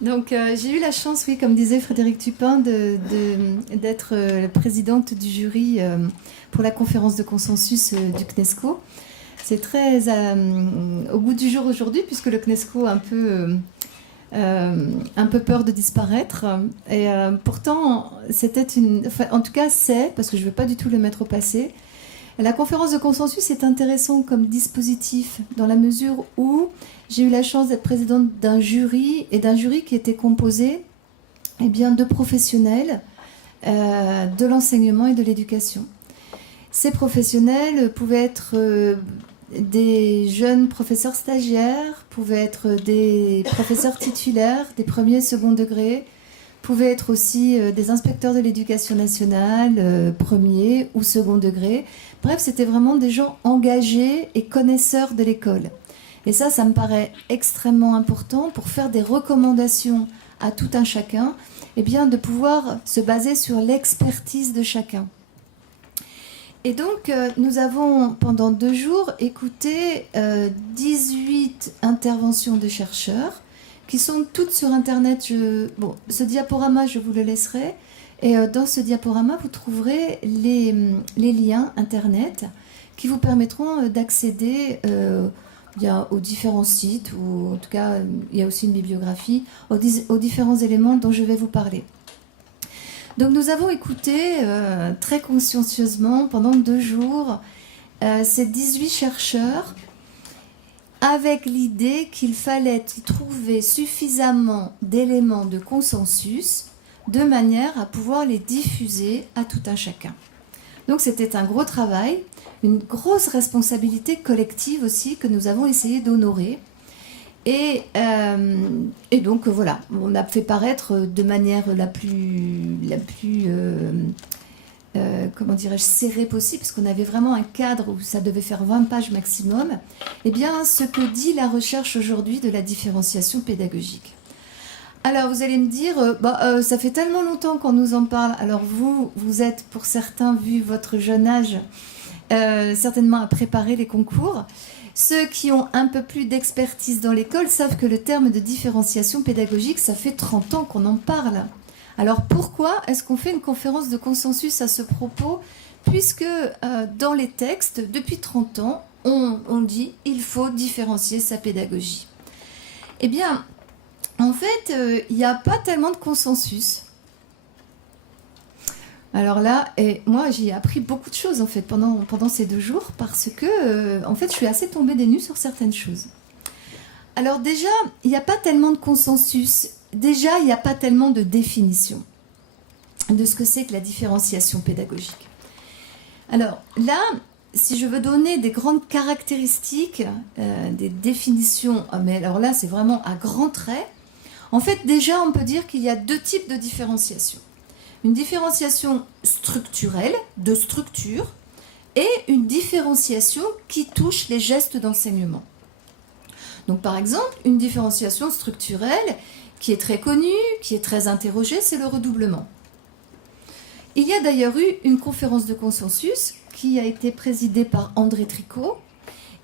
Donc, j'ai eu la chance, oui, comme disait Frédéric Tupin, d'être présidente du jury pour la conférence de consensus du CNESCO. C'est très au goût du jour aujourd'hui, puisque le CNESCO a un peu peur de disparaître. Et pourtant, c'était enfin, en tout cas, parce que je ne veux pas du tout le mettre au passé. La conférence de consensus est intéressante comme dispositif dans la mesure où j'ai eu la chance d'être présidente d'un jury qui était composé de professionnels de l'enseignement et de l'éducation. Ces professionnels pouvaient être des jeunes professeurs stagiaires, pouvaient être des professeurs titulaires, des premiers et second degrés, pouvaient être aussi des inspecteurs de l'éducation nationale, premier ou second degré. Bref, c'était vraiment des gens engagés et connaisseurs de l'école. Et ça me paraît extrêmement important pour faire des recommandations à tout un chacun, de pouvoir se baser sur l'expertise de chacun. Et donc, nous avons, pendant 2 jours, écouté 18 interventions de chercheurs qui sont toutes sur Internet. Ce diaporama, je vous le laisserai. Et dans ce diaporama, vous trouverez les liens Internet qui vous permettront d'accéder aux différents sites, ou en tout cas, il y a aussi une bibliographie, aux différents éléments dont je vais vous parler. Donc nous avons écouté très consciencieusement pendant 2 jours ces 18 chercheurs avec l'idée qu'il fallait trouver suffisamment d'éléments de consensus de manière à pouvoir les diffuser à tout un chacun. Donc c'était un gros travail, une grosse responsabilité collective aussi que nous avons essayé d'honorer. Et donc voilà, on a fait paraître de manière la plus comment dirais-je, serrée possible, parce qu'on avait vraiment un cadre où ça devait faire 20 pages maximum, ce que dit la recherche aujourd'hui de la différenciation pédagogique. Alors vous allez me dire, ça fait tellement longtemps qu'on nous en parle, alors vous êtes pour certains, vu votre jeune âge, certainement à préparer les concours. Ceux qui ont un peu plus d'expertise dans l'école savent que le terme de différenciation pédagogique, ça fait 30 ans qu'on en parle. Alors pourquoi est-ce qu'on fait une conférence de consensus à ce propos, puisque dans les textes, depuis 30 ans, on dit il faut différencier sa pédagogie. Eh bien, en fait, il n'y a pas tellement de consensus. Alors là, moi j'ai appris beaucoup de choses en fait pendant ces 2 jours, parce que en fait je suis assez tombée des nues sur certaines choses. Alors déjà, il n'y a pas tellement de consensus, déjà il n'y a pas tellement de définition de ce que c'est que la différenciation pédagogique. Alors là, si je veux donner des grandes caractéristiques, des définitions, mais alors là c'est vraiment à grands traits, en fait déjà on peut dire qu'il y a 2 types de différenciation. Une différenciation structurelle, de structure, et une différenciation qui touche les gestes d'enseignement. Donc par exemple, une différenciation structurelle qui est très connue, qui est très interrogée, c'est le redoublement. Il y a d'ailleurs eu une conférence de consensus qui a été présidée par André Tricot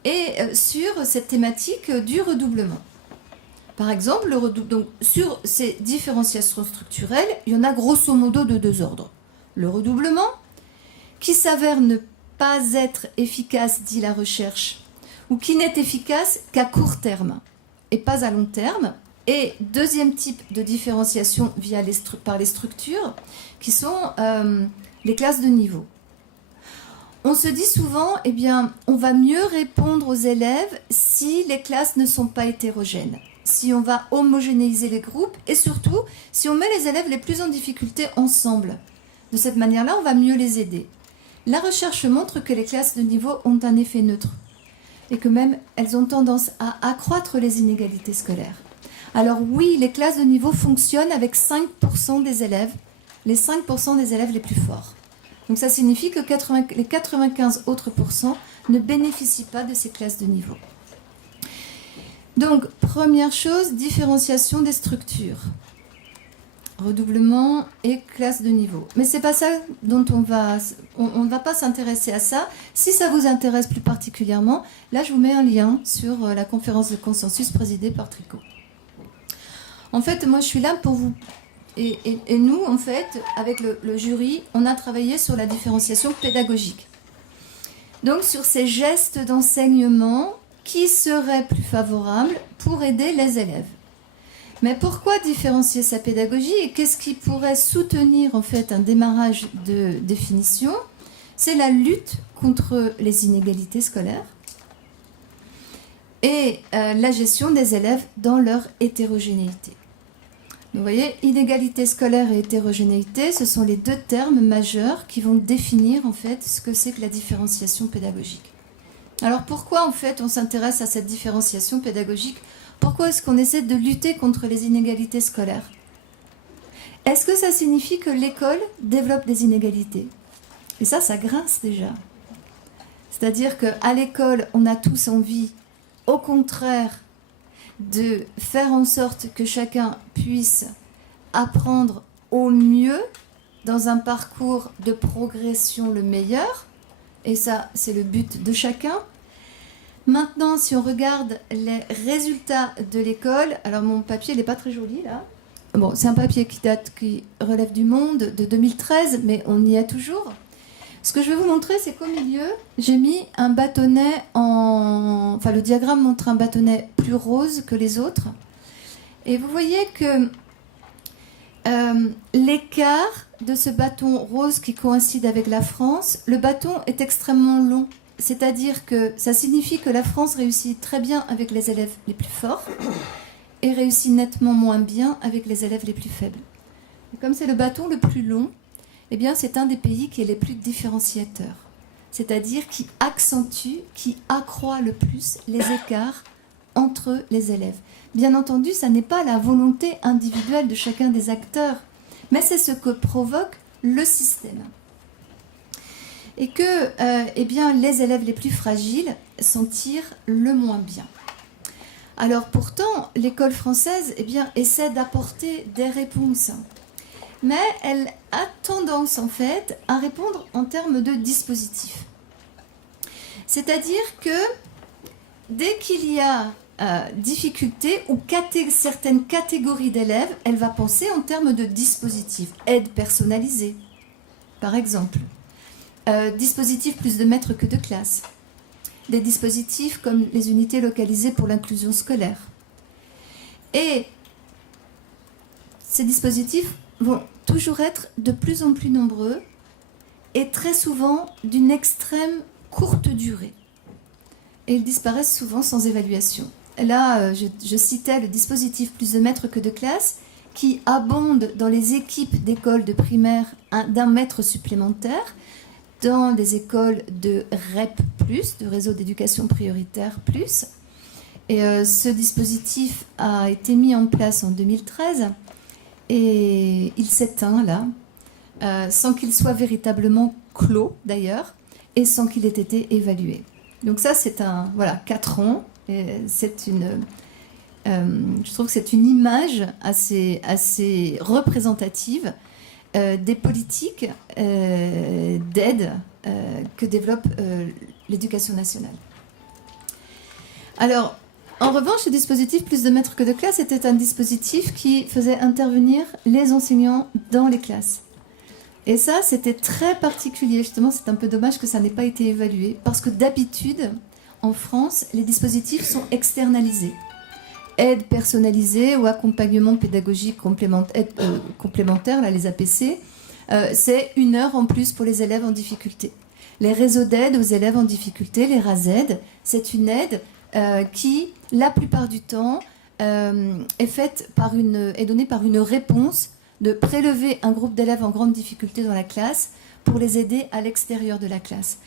et sur cette thématique du redoublement. Par exemple, donc, sur ces différenciations structurelles, il y en a grosso modo de 2 ordres. Le redoublement, qui s'avère ne pas être efficace, dit la recherche, ou qui n'est efficace qu'à court terme et pas à long terme. Et deuxième type de différenciation par les structures, qui sont les classes de niveau. On se dit souvent, on va mieux répondre aux élèves si les classes ne sont pas hétérogènes, si on va homogénéiser les groupes et surtout si on met les élèves les plus en difficulté ensemble. De cette manière-là, on va mieux les aider. La recherche montre que les classes de niveau ont un effet neutre et que même elles ont tendance à accroître les inégalités scolaires. Alors oui, les classes de niveau fonctionnent avec 5% des élèves, les 5% des élèves les plus forts. Donc ça signifie que les 95 autres pourcents ne bénéficient pas de ces classes de niveau. Donc, première chose, différenciation des structures. Redoublement et classe de niveau. Mais c'est pas ça dont on ne va pas s'intéresser à ça. Si ça vous intéresse plus particulièrement, là je vous mets un lien sur la conférence de consensus présidée par Tricot. En fait, moi, je suis là pour vous... Et nous, en fait, avec le jury, on a travaillé sur la différenciation pédagogique. Donc, sur ces gestes d'enseignement qui seraient plus favorables pour aider les élèves. Mais pourquoi différencier sa pédagogie et qu'est-ce qui pourrait soutenir, en fait, un démarrage de définition? C'est la lutte contre les inégalités scolaires et la gestion des élèves dans leur hétérogénéité. Vous voyez, inégalité scolaire et hétérogénéité, ce sont les deux termes majeurs qui vont définir en fait ce que c'est que la différenciation pédagogique. Alors pourquoi en fait on s'intéresse à cette différenciation pédagogique? Pourquoi est-ce qu'on essaie de lutter contre les inégalités scolaires? Est-ce que ça signifie que l'école développe des inégalités? Et ça grince déjà. C'est-à-dire qu'à l'école, on a tous envie, au contraire, de faire en sorte que chacun puisse apprendre au mieux dans un parcours de progression le meilleur. Et ça, c'est le but de chacun. Maintenant, si on regarde les résultats de l'école, alors mon papier, il n'est pas très joli là. Bon, c'est un papier qui relève du Monde de 2013, mais on y est toujours. Ce que je vais vous montrer, c'est qu'au milieu, j'ai mis un bâtonnet en... Enfin, le diagramme montre un bâtonnet plus rose que les autres. Et vous voyez que l'écart de ce bâton rose qui coïncide avec la France, le bâton est extrêmement long. C'est-à-dire que ça signifie que la France réussit très bien avec les élèves les plus forts et réussit nettement moins bien avec les élèves les plus faibles. Et comme c'est le bâton le plus long, eh bien, c'est un des pays qui est les plus différenciateurs, c'est-à-dire qui accentue, qui accroît le plus les écarts entre les élèves. Bien entendu, ça n'est pas la volonté individuelle de chacun des acteurs, mais c'est ce que provoque le système. Et que eh bien, les élèves les plus fragiles s'en tirent le moins bien. Alors pourtant, l'école française eh bien, essaie d'apporter des réponses. Mais elle a tendance en fait à répondre en termes de dispositifs. C'est-à-dire que dès qu'il y a difficulté ou certaines catégories d'élèves, elle va penser en termes de dispositifs. Aide personnalisée, par exemple. Dispositifs plus de maîtres que de classe. Des dispositifs comme les unités localisées pour l'inclusion scolaire. Et ces dispositifs vont toujours être de plus en plus nombreux et très souvent d'une extrême courte durée. Et ils disparaissent souvent sans évaluation. Là, je citais le dispositif plus de maîtres que de classe qui abonde dans les équipes d'écoles de primaire d'un maître supplémentaire, dans des écoles de REP+, de réseau d'éducation prioritaire plus. Et ce dispositif a été mis en place en 2013 et il s'éteint là, sans qu'il soit véritablement clos d'ailleurs, et sans qu'il ait été évalué. Donc ça, c'est 4 ans. Et je trouve que c'est une image assez représentative des politiques d'aide que développe l'éducation nationale. Alors, en revanche, le dispositif plus de maîtres que de classe était un dispositif qui faisait intervenir les enseignants dans les classes. Et ça, c'était très particulier. Justement, c'est un peu dommage que ça n'ait pas été évalué, parce que d'habitude, en France, les dispositifs sont externalisés. Aide personnalisée ou accompagnement pédagogique complémentaire, là, les APC, c'est 1 heure en plus pour les élèves en difficulté. Les réseaux d'aide aux élèves en difficulté, les RASAID, c'est une aide qui, la plupart du temps, est donnée par une réponse de prélever un groupe d'élèves en grande difficulté dans la classe pour les aider à l'extérieur de la classe.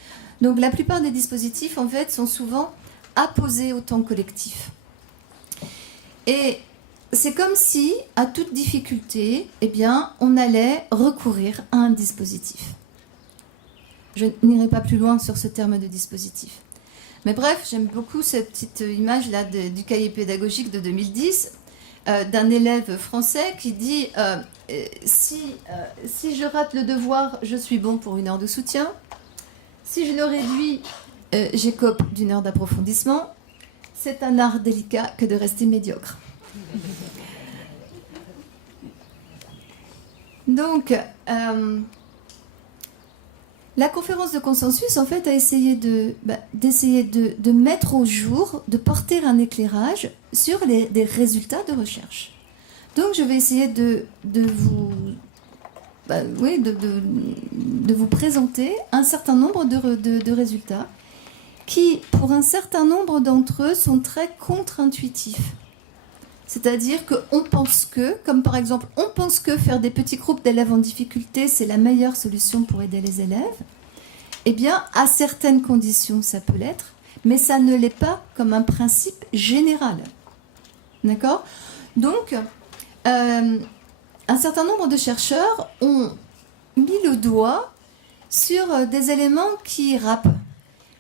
Donc la plupart des dispositifs, en fait, sont souvent apposés au temps collectif. Et c'est comme si, à toute difficulté, eh bien, on allait recourir à un dispositif. Je n'irai pas plus loin sur ce terme de dispositif. Mais bref, j'aime beaucoup cette petite image-là du cahier pédagogique de 2010, d'un élève français qui dit si je rate le devoir, je suis bon pour 1 heure de soutien. Si je le réduis, j'écope d'1 heure d'approfondissement. C'est un art délicat que de rester médiocre. Donc, la conférence de consensus, en fait, a essayé d'essayer de mettre au jour, de porter un éclairage sur des résultats de recherche. Donc, je vais essayer de vous, oui, de vous présenter un certain nombre de résultats qui, pour un certain nombre d'entre eux, sont très contre-intuitifs. C'est-à-dire qu'on pense que, comme par exemple, on pense que faire des petits groupes d'élèves en difficulté, c'est la meilleure solution pour aider les élèves. Eh bien, à certaines conditions, ça peut l'être, mais ça ne l'est pas comme un principe général. D'accord ? Donc, un certain nombre de chercheurs ont mis le doigt sur des éléments qui râpent,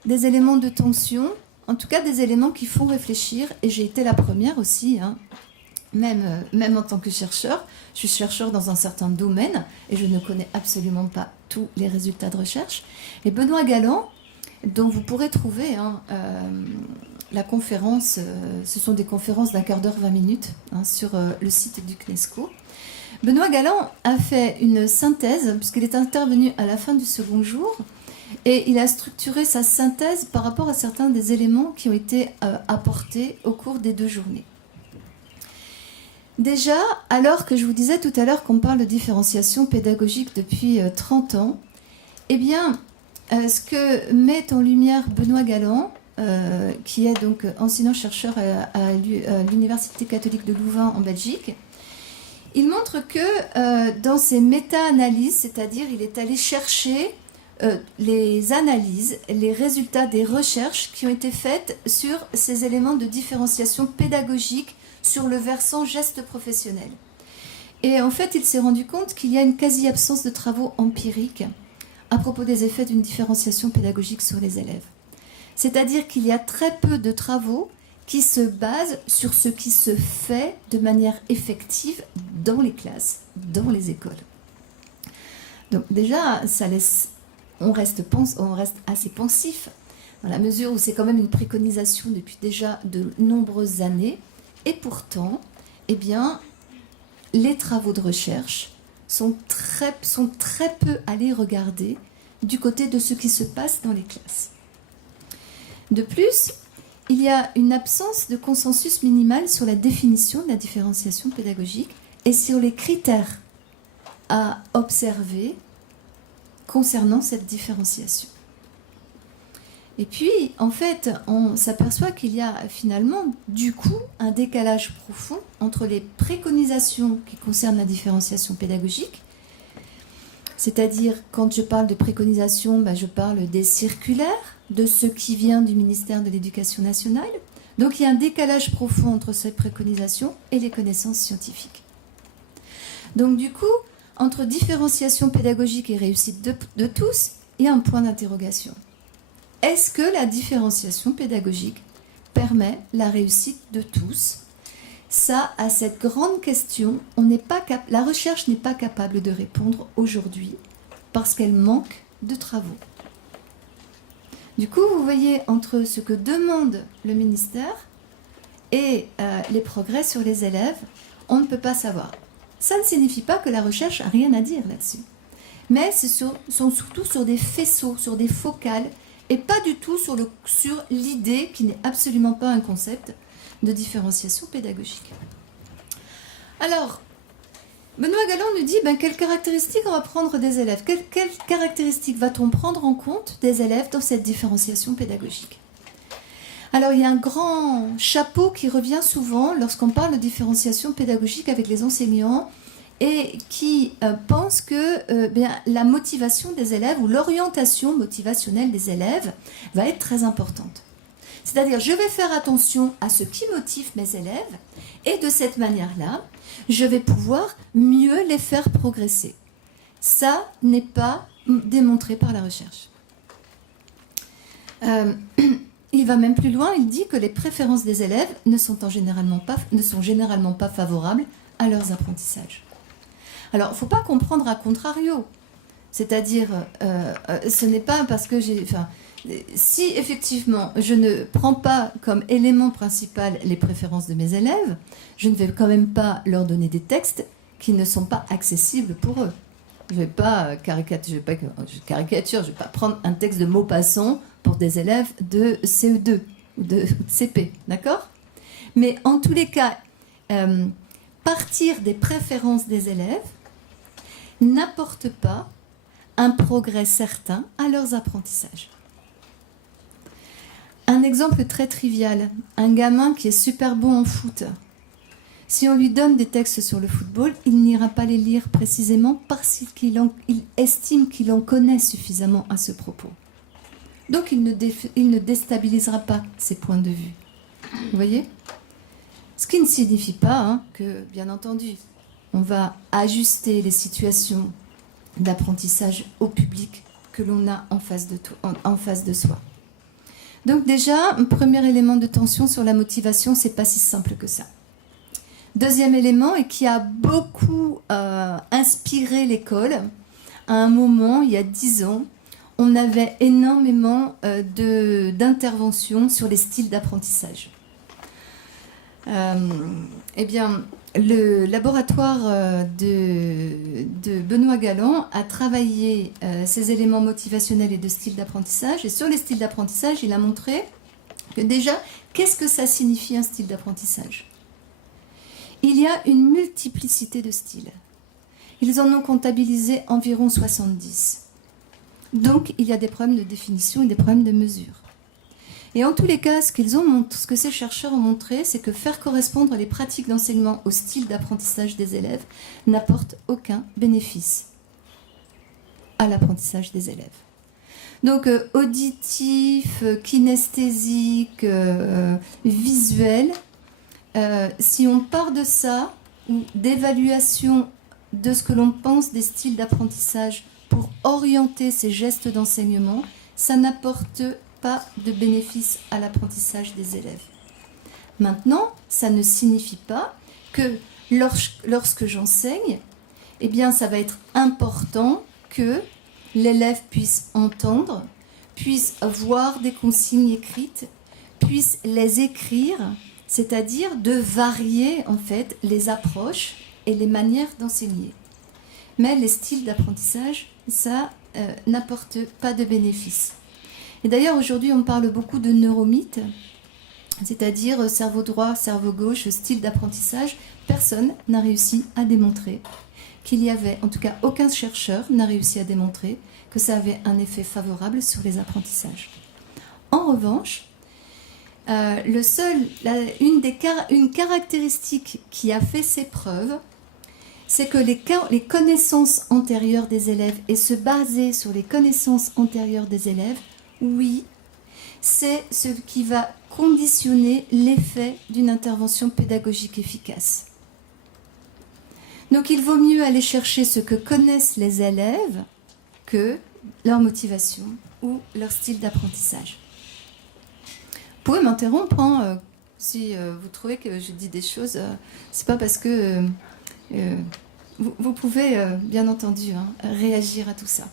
des éléments de tension, en tout cas des éléments qui font réfléchir, et j'ai été la première aussi, hein. Même en tant que chercheur, je suis chercheur dans un certain domaine et je ne connais absolument pas tous les résultats de recherche. Et Benoît Galland, dont vous pourrez trouver la conférence, ce sont des conférences d'1 quart d'heure, 20 minutes, hein, sur le site du CNESCO. Benoît Galland a fait une synthèse, puisqu'il est intervenu à la fin du second jour, et il a structuré sa synthèse par rapport à certains des éléments qui ont été apportés au cours des 2 journées. Déjà, alors que je vous disais tout à l'heure qu'on parle de différenciation pédagogique depuis 30 ans, eh bien, ce que met en lumière Benoît Galland, qui est donc enseignant-chercheur à l'Université catholique de Louvain en Belgique, il montre que dans ses méta-analyses, c'est-à-dire il est allé chercher les analyses, les résultats des recherches qui ont été faites sur ces éléments de différenciation pédagogique sur le versant geste professionnel. Et en fait, il s'est rendu compte qu'il y a une quasi-absence de travaux empiriques à propos des effets d'une différenciation pédagogique sur les élèves. C'est-à-dire qu'il y a très peu de travaux qui se basent sur ce qui se fait de manière effective dans les classes, dans les écoles. Donc déjà, ça laisse, on reste assez pensif, dans la mesure où c'est quand même une préconisation depuis déjà de nombreuses années. Et pourtant, eh bien, les travaux de recherche sont très peu allés regarder du côté de ce qui se passe dans les classes. De plus, il y a une absence de consensus minimal sur la définition de la différenciation pédagogique et sur les critères à observer concernant cette différenciation. Et puis, en fait, on s'aperçoit qu'il y a finalement, du coup, un décalage profond entre les préconisations qui concernent la différenciation pédagogique, c'est-à-dire, quand je parle de préconisation, je parle des circulaires, de ce qui vient du ministère de l'Éducation nationale. Donc, il y a un décalage profond entre ces préconisations et les connaissances scientifiques. Donc, du coup, entre différenciation pédagogique et réussite de tous, il y a un point d'interrogation. Est-ce que la différenciation pédagogique permet la réussite de tous ? Ça, à cette grande question, la recherche n'est pas capable de répondre aujourd'hui parce qu'elle manque de travaux. Du coup, vous voyez, entre ce que demande le ministère et les progrès sur les élèves, on ne peut pas savoir. Ça ne signifie pas que la recherche n'a rien à dire là-dessus. Mais ce sont surtout sur des faisceaux, sur des focales, et pas du tout sur l'idée, qui n'est absolument pas un concept, de différenciation pédagogique. Alors, Benoît Galland nous dit, quelles caractéristiques on va prendre des élèves ? Quelles caractéristiques va-t-on prendre en compte des élèves dans cette différenciation pédagogique ? Alors, il y a un grand chapeau qui revient souvent lorsqu'on parle de différenciation pédagogique avec les enseignants, et qui pense que la motivation des élèves ou l'orientation motivationnelle des élèves va être très importante. C'est-à-dire, je vais faire attention à ce qui motive mes élèves et de cette manière-là, je vais pouvoir mieux les faire progresser. Ça n'est pas démontré par la recherche. Il va même plus loin, il dit que les préférences des élèves ne sont généralement pas favorables à leurs apprentissages. Alors, il ne faut pas comprendre à contrario. C'est-à-dire, ce n'est pas parce que si effectivement je ne prends pas comme élément principal les préférences de mes élèves, je ne vais quand même pas leur donner des textes qui ne sont pas accessibles pour eux. Je ne vais pas caricature, je vais pas prendre un texte de Maupassant pour des élèves de CE2 ou de CP, d'accord? Mais en tous les cas, partir des préférences des élèves n'apporte pas un progrès certain à leurs apprentissages. Un exemple très trivial, un gamin qui est super bon en foot. Si on lui donne des textes sur le football, il n'ira pas les lire précisément parce qu'il estime qu'il en connaît suffisamment à ce propos. Donc il ne déstabilisera pas ses points de vue. Vous voyez? Ce qui ne signifie pas que, bien entendu, on va ajuster les situations d'apprentissage au public que l'on a en face de soi. Donc déjà, un premier élément de tension sur la motivation, c'est pas si simple que ça. Deuxième élément, et qui a beaucoup inspiré l'école, à un moment, il y a 10 ans, on avait énormément d'interventions sur les styles d'apprentissage. Eh bien, le laboratoire de Benoît Galland a travaillé ces éléments motivationnels et de style d'apprentissage. Et sur les styles d'apprentissage, il a montré que déjà, qu'est-ce que ça signifie un style d'apprentissage ? Il y a une multiplicité de styles. Ils en ont comptabilisé environ 70. Donc, il y a des problèmes de définition et des problèmes de mesure. Et en tous les cas, ce que ces chercheurs ont montré, c'est que faire correspondre les pratiques d'enseignement au style d'apprentissage des élèves n'apporte aucun bénéfice à l'apprentissage des élèves. Donc, auditif, kinesthésique, visuel, si on part de ça, ou d'évaluation de ce que l'on pense des styles d'apprentissage pour orienter ces gestes d'enseignement, ça n'apporte pas de bénéfice à l'apprentissage des élèves. Maintenant, ça ne signifie pas que lorsque j'enseigne, eh bien, ça va être important que l'élève puisse entendre, puisse voir des consignes écrites, puisse les écrire, c'est-à-dire de varier en fait les approches et les manières d'enseigner. Mais les styles d'apprentissage, ça n'apporte pas de bénéfice. Et d'ailleurs, aujourd'hui, on parle beaucoup de neuromythes, c'est-à-dire cerveau droit, cerveau gauche, style d'apprentissage. Personne n'a réussi à démontrer qu'il y avait, en tout cas aucun chercheur n'a réussi à démontrer que ça avait un effet favorable sur les apprentissages. En revanche, une caractéristique qui a fait ses preuves, c'est que les connaissances antérieures des élèves et se baser sur les connaissances antérieures des élèves, oui, c'est ce qui va conditionner l'effet d'une intervention pédagogique efficace. Donc il vaut mieux aller chercher ce que connaissent les élèves que leur motivation ou leur style d'apprentissage. Vous pouvez m'interrompre si vous trouvez que je dis des choses, c'est pas parce que vous pouvez bien entendu réagir à tout ça.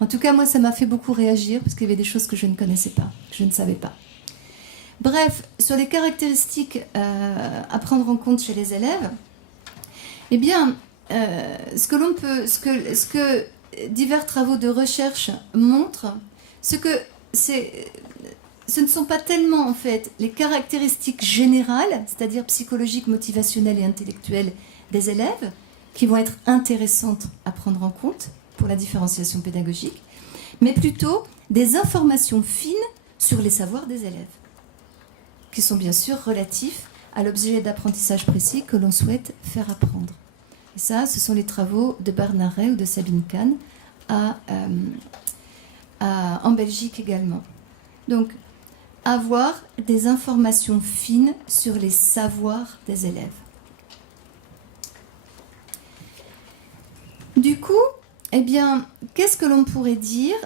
En tout cas, moi, ça m'a fait beaucoup réagir parce qu'il y avait des choses que je ne connaissais pas, que je ne savais pas. Bref, sur les caractéristiques à prendre en compte chez les élèves, eh bien, ce que divers travaux de recherche montrent, ce ne sont pas tellement en fait les caractéristiques générales, c'est-à-dire psychologiques, motivationnelles et intellectuelles des élèves, qui vont être intéressantes à prendre en compte pour la différenciation pédagogique, mais plutôt des informations fines sur les savoirs des élèves, qui sont bien sûr relatifs à l'objet d'apprentissage précis que l'on souhaite faire apprendre. Et ça, ce sont les travaux de Bernard Rey ou de Sabine Kahn en Belgique également. Donc, avoir des informations fines sur les savoirs des élèves. Du coup, eh bien, qu'est-ce que l'on pourrait dire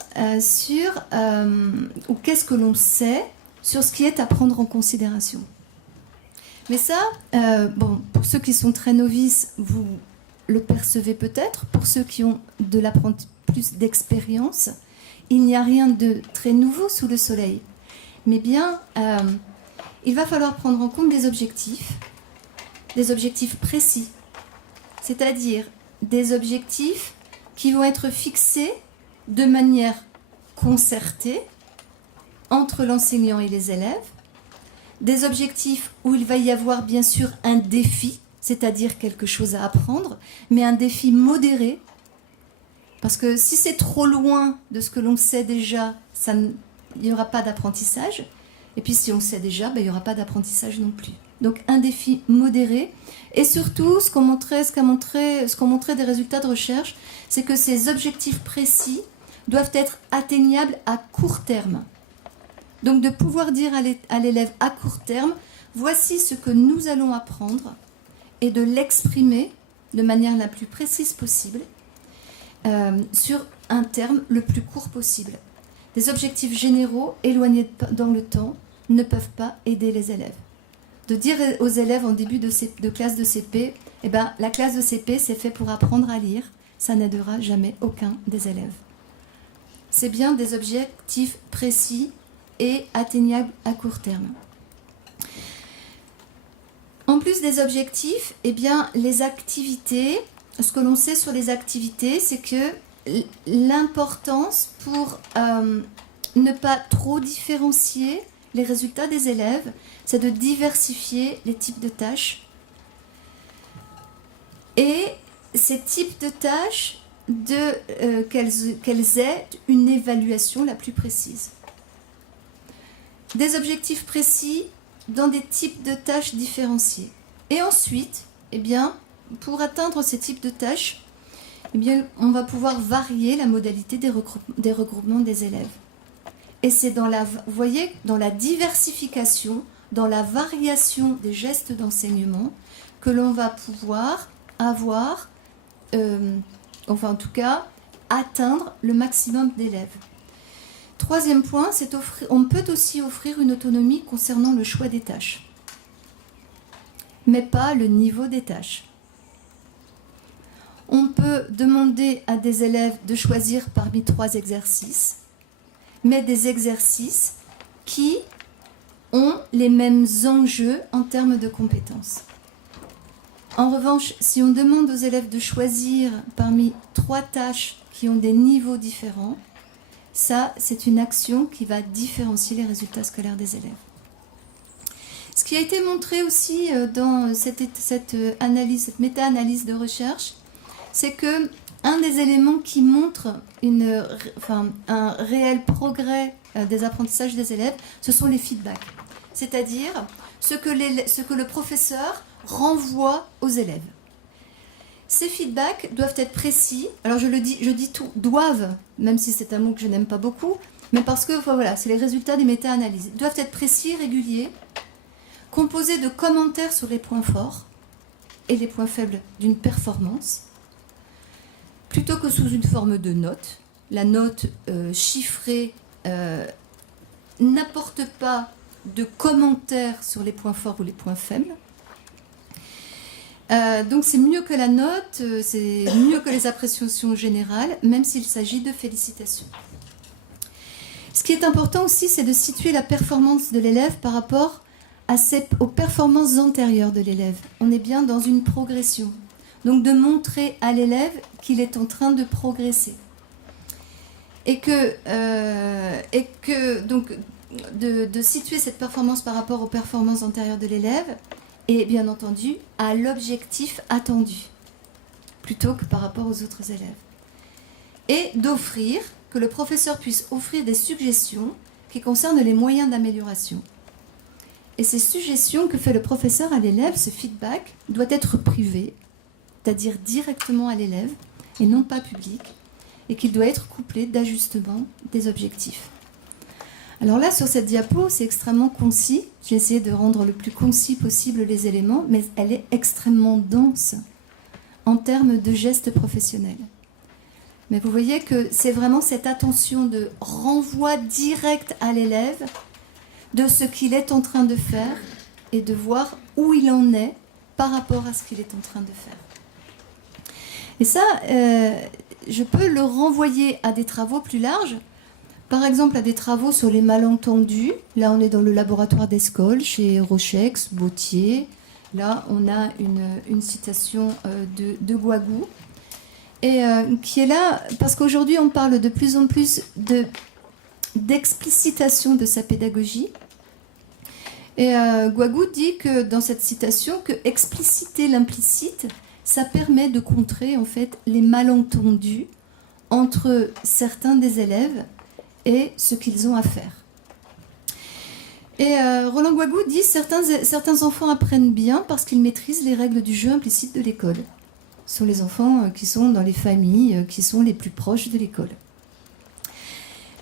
ou qu'est-ce que l'on sait sur ce qui est à prendre en considération? Mais ça, pour ceux qui sont très novices, vous le percevez peut-être. Pour ceux qui ont plus d'expérience, il n'y a rien de très nouveau sous le soleil. Mais bien, il va falloir prendre en compte des objectifs précis. c'est-à-dire des objectifs qui vont être fixés de manière concertée entre l'enseignant et les élèves, des objectifs où il va y avoir bien sûr un défi, c'est-à-dire quelque chose à apprendre, mais un défi modéré, parce que si c'est trop loin de ce que l'on sait déjà, il n'y aura pas d'apprentissage, et puis si on sait déjà, il n'y aura pas d'apprentissage non plus. Donc un défi modéré, et surtout ce qu'ont montré des résultats de recherche, c'est que ces objectifs précis doivent être atteignables à court terme. Donc de pouvoir dire à l'élève à court terme, voici ce que nous allons apprendre, et de l'exprimer de manière la plus précise possible sur un terme le plus court possible. Des objectifs généraux éloignés dans le temps ne peuvent pas aider les élèves. De dire aux élèves en début de classe de CP, la classe de CP c'est fait pour apprendre à lire, ça n'aidera jamais aucun des élèves. C'est bien des objectifs précis et atteignables à court terme. En plus des objectifs, les activités, ce que l'on sait sur les activités, c'est que l'importance pour ne pas trop différencier les résultats des élèves, c'est de diversifier les types de tâches. Et ces types de tâches, qu'elles aient une évaluation la plus précise. Des objectifs précis dans des types de tâches différenciées. Et ensuite, pour atteindre ces types de tâches, on va pouvoir varier la modalité des regroupements des élèves. Et c'est dans la diversification, dans la variation des gestes d'enseignement, que l'on va pouvoir avoir, atteindre le maximum d'élèves. Troisième point, on peut aussi offrir une autonomie concernant le choix des tâches, mais pas le niveau des tâches. On peut demander à des élèves de choisir parmi 3 exercices, mais des exercices qui ont les mêmes enjeux en termes de compétences. En revanche, si on demande aux élèves de choisir parmi 3 tâches qui ont des niveaux différents, ça, c'est une action qui va différencier les résultats scolaires des élèves. Ce qui a été montré aussi dans cette méta-analyse de recherche, c'est que un des éléments qui montre un réel progrès des apprentissages des élèves, ce sont les feedbacks. C'est-à-dire ce que le professeur renvoie aux élèves. Ces feedbacks doivent être précis. Alors je dis tout, doivent, même si c'est un mot que je n'aime pas beaucoup, mais parce que c'est les résultats des méta-analyses. Ils doivent être précis, réguliers, composés de commentaires sur les points forts et les points faibles d'une performance, plutôt que sous une forme de note. La note chiffrée n'apporte pas de commentaires sur les points forts ou les points faibles. Donc c'est mieux que la note, c'est mieux que les appréciations générales, même s'il s'agit de félicitations. Ce qui est important aussi, c'est de situer la performance de l'élève par rapport aux performances antérieures de l'élève. On est bien dans une progression. Donc de montrer à l'élève qu'il est en train de progresser. Et donc de situer cette performance par rapport aux performances antérieures de l'élève, et bien entendu à l'objectif attendu, plutôt que par rapport aux autres élèves. Et que le professeur puisse offrir des suggestions qui concernent les moyens d'amélioration. Et ces suggestions que fait le professeur à l'élève, ce feedback, doit être privé, c'est-à-dire directement à l'élève, et non pas public, et qu'il doit être couplé d'ajustements des objectifs. Alors là, sur cette diapo, c'est extrêmement concis. J'ai essayé de rendre le plus concis possible les éléments, mais elle est extrêmement dense en termes de gestes professionnels. Mais vous voyez que c'est vraiment cette attention de renvoi direct à l'élève de ce qu'il est en train de faire et de voir où il en est par rapport à ce qu'il est en train de faire. Et ça, je peux le renvoyer à des travaux plus larges. Par exemple, à des travaux sur les malentendus. Là, on est dans le laboratoire d'Escole, chez Rochex, Bautier, Là, on a une citation de Guagou, et qui est là parce qu'aujourd'hui, on parle de plus en plus d'explicitation de sa pédagogie. Et Guagou dit que dans cette citation que expliciter l'implicite, ça permet de contrer en fait les malentendus entre certains des élèves et ce qu'ils ont à faire. Et Roland Guagou dit certains enfants apprennent bien parce qu'ils maîtrisent les règles du jeu implicite de l'école. Ce sont les enfants qui sont dans les familles qui sont les plus proches de l'école.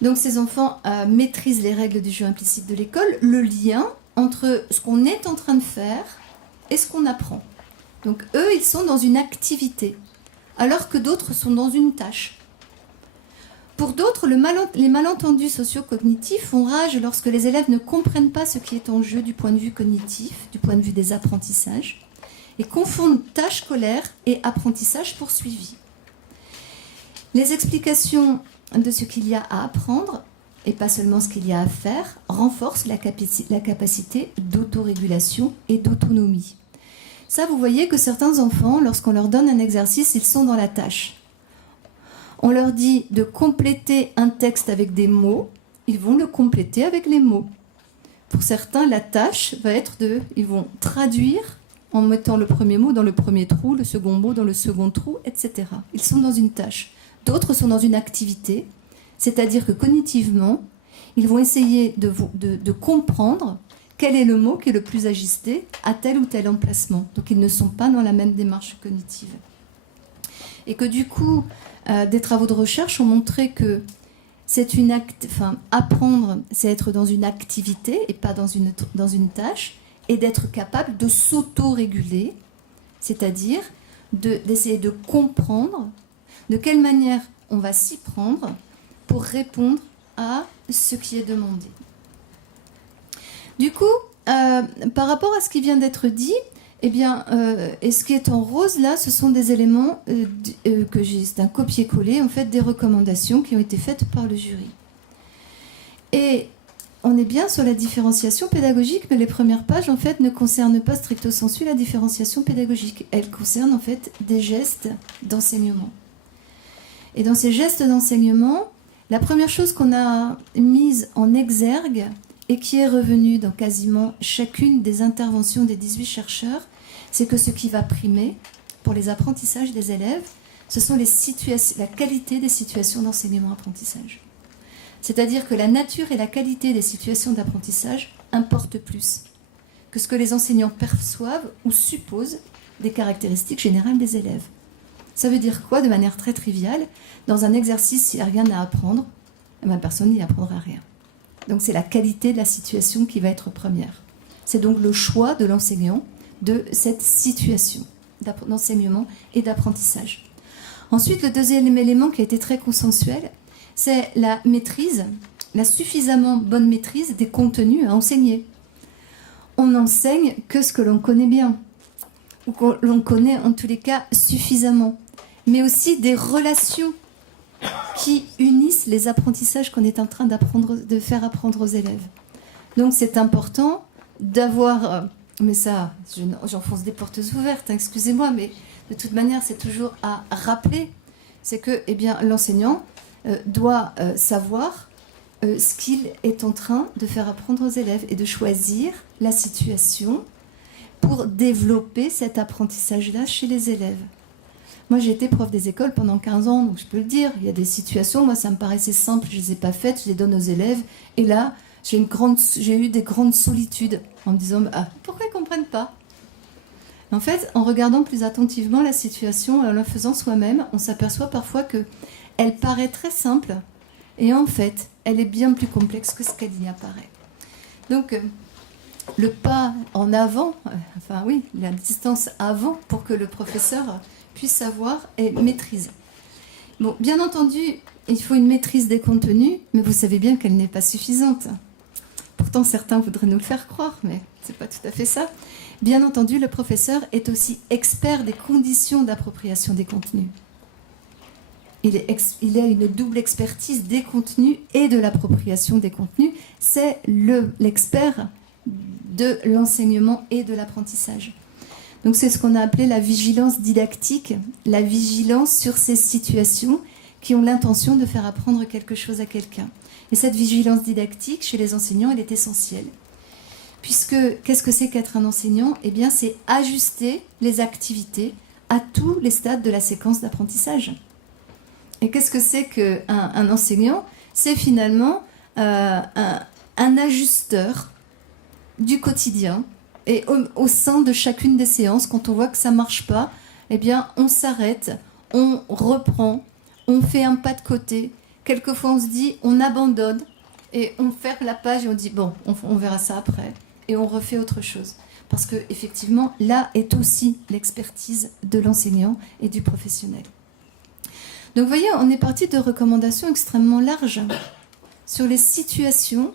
Donc ces enfants maîtrisent les règles du jeu implicite de l'école, le lien entre ce qu'on est en train de faire et ce qu'on apprend. Donc eux, ils sont dans une activité, alors que d'autres sont dans une tâche. Pour d'autres, les malentendus socio-cognitifs font rage lorsque les élèves ne comprennent pas ce qui est en jeu du point de vue cognitif, du point de vue des apprentissages, et confondent tâche scolaire et apprentissage poursuivi. Les explications de ce qu'il y a à apprendre, et pas seulement ce qu'il y a à faire, renforcent la capacité d'autorégulation et d'autonomie. Ça, vous voyez que certains enfants, lorsqu'on leur donne un exercice, ils sont dans la tâche. On leur dit de compléter un texte avec des mots, ils vont le compléter avec les mots. Pour certains, la tâche va être ils vont traduire en mettant le premier mot dans le premier trou, le second mot dans le second trou, etc. Ils sont dans une tâche. D'autres sont dans une activité, c'est-à-dire que cognitivement, ils vont essayer de comprendre quel est le mot qui est le plus ajusté à tel ou tel emplacement. Donc ils ne sont pas dans la même démarche cognitive. Et que du coup, des travaux de recherche ont montré que apprendre, c'est être dans une activité et pas dans une tâche, et d'être capable de s'auto-réguler, c'est-à-dire d'essayer de comprendre de quelle manière on va s'y prendre pour répondre à ce qui est demandé. Du coup, par rapport à ce qui vient d'être dit, eh bien, et ce qui est en rose là, ce sont des éléments c'est un copier-coller en fait des recommandations qui ont été faites par le jury. Et on est bien sur la différenciation pédagogique, mais les premières pages en fait ne concernent pas stricto sensu la différenciation pédagogique. Elles concernent en fait des gestes d'enseignement. Et dans ces gestes d'enseignement, la première chose qu'on a mise en exergue et qui est revenue dans quasiment chacune des interventions des 18 chercheurs, c'est que ce qui va primer pour les apprentissages des élèves, ce sont la qualité des situations d'enseignement-apprentissage. C'est-à-dire que la nature et la qualité des situations d'apprentissage importent plus que ce que les enseignants perçoivent ou supposent des caractéristiques générales des élèves. Ça veut dire quoi, de manière très triviale? Dans un exercice, s'il n'y a rien à apprendre, personne n'y apprendra rien. Donc c'est la qualité de la situation qui va être première. C'est donc le choix de l'enseignant de cette situation d'enseignement et d'apprentissage. Ensuite, le deuxième élément qui a été très consensuel, c'est la maîtrise, la suffisamment bonne maîtrise des contenus à enseigner. On n'enseigne que ce que l'on connaît bien, ou que l'on connaît en tous les cas suffisamment, mais aussi des relations qui unissent les apprentissages qu'on est en train de faire apprendre aux élèves. Donc c'est important d'avoir, mais ça, j'enfonce des portes ouvertes, hein, excusez-moi, mais de toute manière c'est toujours à rappeler, c'est que l'enseignant doit savoir ce qu'il est en train de faire apprendre aux élèves et de choisir la situation pour développer cet apprentissage-là chez les élèves. Moi, j'ai été prof des écoles pendant 15 ans, donc je peux le dire. Il y a des situations, moi, ça me paraissait simple, je ne les ai pas faites, je les donne aux élèves. Et là, j'ai eu des grandes solitudes en me disant pourquoi ils ne comprennent pas? En fait, en regardant plus attentivement la situation, en la faisant soi-même, on s'aperçoit parfois qu'elle paraît très simple, et en fait, elle est bien plus complexe que ce qu'elle y apparaît. Donc, le pas en avant, la distance avant pour que le professeur puisse savoir et maîtriser. Bon, bien entendu, il faut une maîtrise des contenus, mais vous savez bien qu'elle n'est pas suffisante. Pourtant, certains voudraient nous le faire croire, mais ce n'est pas tout à fait ça. Bien entendu, le professeur est aussi expert des conditions d'appropriation des contenus. Il a une double expertise des contenus et de l'appropriation des contenus. C'est l'expert de l'enseignement et de l'apprentissage. Donc c'est ce qu'on a appelé la vigilance didactique, la vigilance sur ces situations qui ont l'intention de faire apprendre quelque chose à quelqu'un. Et cette vigilance didactique, chez les enseignants, elle est essentielle. Puisque, qu'est-ce que c'est qu'être un enseignant? Eh bien, c'est ajuster les activités à tous les stades de la séquence d'apprentissage. Et qu'est-ce que c'est qu'un enseignant? C'est finalement un ajusteur du quotidien. Et au sein de chacune des séances, quand on voit que ça ne marche pas, eh bien, on s'arrête, on reprend, on fait un pas de côté. Quelquefois, on se dit, on abandonne et on ferme la page et on dit, bon, on verra ça après. Et on refait autre chose. Parce que effectivement, là est aussi l'expertise de l'enseignant et du professionnel. Donc, vous voyez, on est parti de recommandations extrêmement larges sur les situations,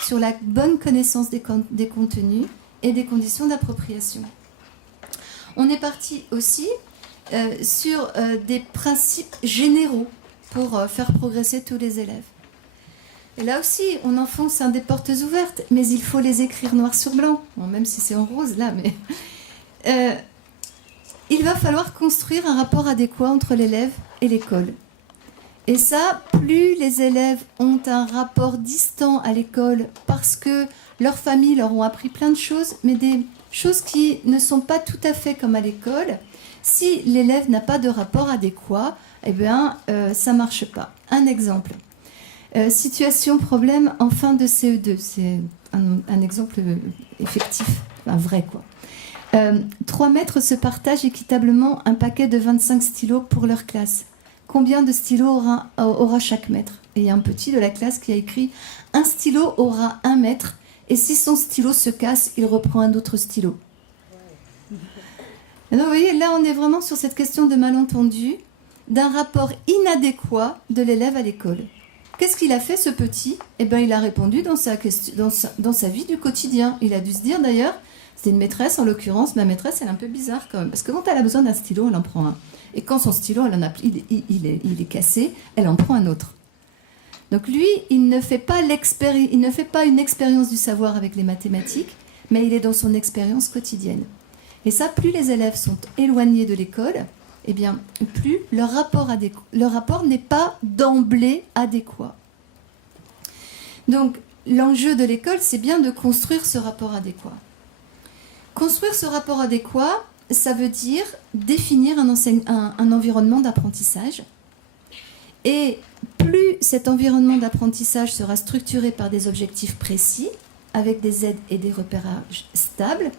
sur la bonne connaissance des contenus et des conditions d'appropriation. On est parti aussi sur des principes généraux pour faire progresser tous les élèves. Et là aussi, on enfonce des portes ouvertes, mais il faut les écrire noir sur blanc. Bon, même si c'est en rose là, mais... il va falloir construire un rapport adéquat entre l'élève et l'école. Et ça, plus les élèves ont un rapport distant à l'école parce que leurs familles leur ont appris plein de choses, mais des choses qui ne sont pas tout à fait comme à l'école, si l'élève n'a pas de rapport adéquat, eh bien, ça ne marche pas. Un exemple. Situation problème en fin de CE2. C'est un exemple effectif, enfin vrai quoi. 3 maîtres se partagent équitablement un paquet de 25 stylos pour leur classe. Combien de stylos aura chaque maître? Et il y a un petit de la classe qui a écrit « Un stylo aura 1 mètre et si son stylo se casse, il reprend un autre stylo. » Alors, vous voyez, là, on est vraiment sur cette question de malentendu, d'un rapport inadéquat de l'élève à l'école. Qu'est-ce qu'il a fait, ce petit? Eh bien, il a répondu dans sa vie du quotidien. Il a dû se dire, d'ailleurs, c'était une maîtresse, en l'occurrence, ma maîtresse, elle est un peu bizarre quand même, parce que quand elle a besoin d'un stylo, elle en prend un. Et quand son stylo, il est cassé, elle en prend un autre. Donc lui, il ne fait pas une expérience du savoir avec les mathématiques, mais il est dans son expérience quotidienne. Et ça, plus les élèves sont éloignés de l'école, eh bien, plus leur rapport n'est pas d'emblée adéquat. Donc, l'enjeu de l'école, c'est bien de construire ce rapport adéquat. Construire ce rapport adéquat, ça veut dire définir un environnement d'apprentissage. Et plus cet environnement d'apprentissage sera structuré par des objectifs précis, avec des aides et des repérages stables,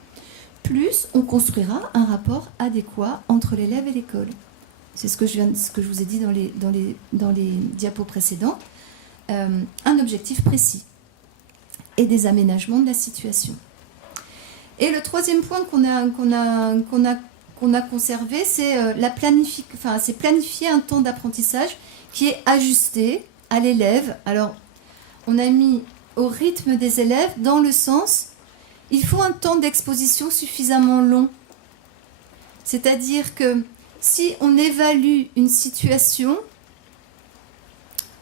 plus on construira un rapport adéquat entre l'élève et l'école. C'est ce que je vous ai dit dans les diapos précédents. Un objectif précis et des aménagements de la situation. Et le troisième point qu'on a conservé, c'est c'est planifier un temps d'apprentissage qui est ajusté à l'élève. Alors, on a mis au rythme des élèves dans le sens, il faut un temps d'exposition suffisamment long. C'est-à-dire que si on évalue une situation,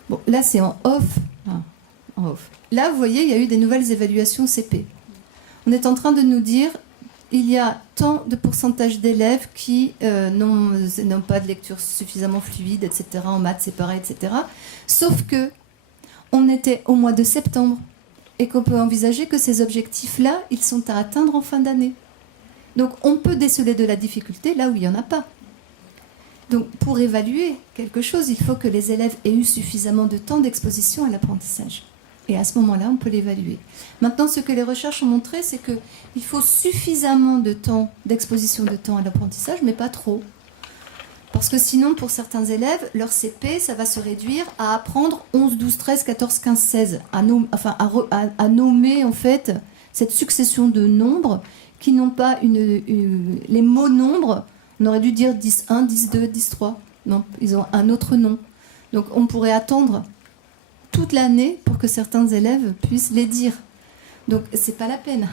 bon, là c'est en off. Là, vous voyez, il y a eu des nouvelles évaluations CP. On est en train de nous dire, il y a tant de pourcentage d'élèves qui n'ont pas de lecture suffisamment fluide, etc. En maths, c'est pareil, etc. Sauf que on était au mois de septembre et qu'on peut envisager que ces objectifs-là, ils sont à atteindre en fin d'année. Donc, on peut déceler de la difficulté là où il n'y en a pas. Donc, pour évaluer quelque chose, il faut que les élèves aient eu suffisamment de temps d'exposition à l'apprentissage. Et à ce moment-là, on peut l'évaluer. Maintenant, ce que les recherches ont montré, c'est qu'il faut suffisamment de temps, d'exposition de temps à l'apprentissage, mais pas trop. Parce que sinon, pour certains élèves, leur CP, ça va se réduire à apprendre 11, 12, 13, 14, 15, 16, à nommer en fait cette succession de nombres qui n'ont pas les mots nombres. On aurait dû dire 10-1, 10-2, 10-3. Non, ils ont un autre nom. Donc on pourrait attendre toute l'année pour que certains élèves puissent les dire. Donc c'est pas la peine.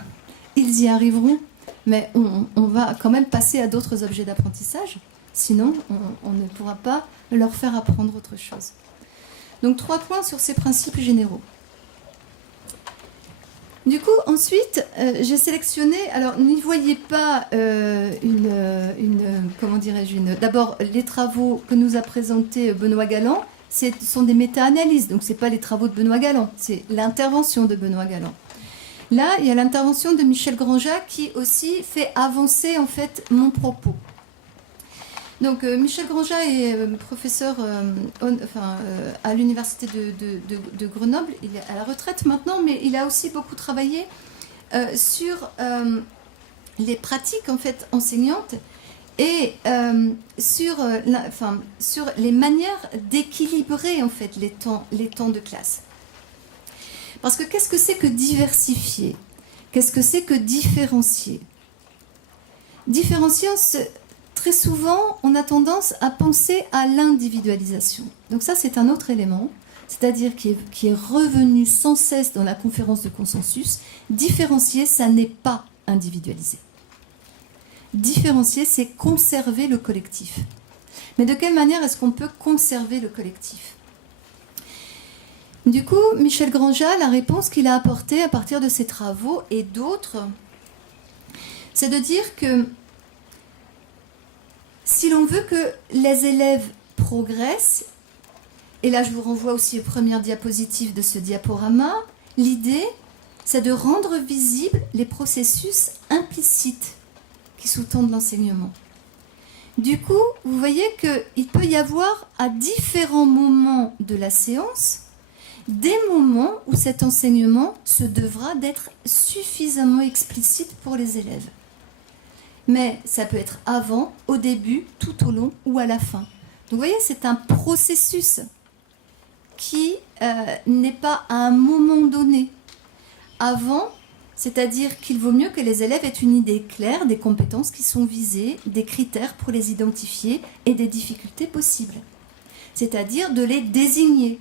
Ils y arriveront, mais on va quand même passer à d'autres objets d'apprentissage. Sinon, on ne pourra pas leur faire apprendre autre chose. Donc 3 points sur ces principes généraux. Du coup, ensuite, j'ai sélectionné. Alors, n'y voyez pas comment dirais-je, d'abord, les travaux que nous a présentés Benoît Galland, ce sont des méta-analyses. Donc, c'est pas les travaux de Benoît Galland, c'est l'intervention de Benoît Galland. Là, il y a l'intervention de Michel Grandjat qui aussi fait avancer en fait mon propos. Donc, Michel Grandjat est professeur à l'université de Grenoble. Il est à la retraite maintenant, mais il a aussi beaucoup travaillé sur les pratiques en fait enseignantes et sur les manières d'équilibrer en fait les temps de classe. Parce que qu'est-ce que c'est que diversifier? Qu'est-ce que c'est que différencier? Différencier, très souvent, on a tendance à penser à l'individualisation. Donc ça, c'est un autre élément, c'est-à-dire qui est revenu sans cesse dans la conférence de consensus. Différencier, ça n'est pas individualiser. Différencier, c'est conserver le collectif. Mais de quelle manière est-ce qu'on peut conserver le collectif? Du coup, Michel Grandjat, la réponse qu'il a apportée à partir de ses travaux et d'autres, c'est de dire que si l'on veut que les élèves progressent, et là je vous renvoie aussi aux premières diapositives de ce diaporama, l'idée c'est de rendre visibles les processus implicites qui sous-tendent l'enseignement. Du coup, vous voyez qu'il peut y avoir à différents moments de la séance des moments où cet enseignement se devra d'être suffisamment explicite pour les élèves. Mais ça peut être avant, au début, tout au long ou à la fin. Donc vous voyez, c'est un processus qui n'est pas à un moment donné. Avant, c'est-à-dire qu'il vaut mieux que les élèves aient une idée claire des compétences qui sont visées, des critères pour les identifier et des difficultés possibles. C'est-à-dire de les désigner.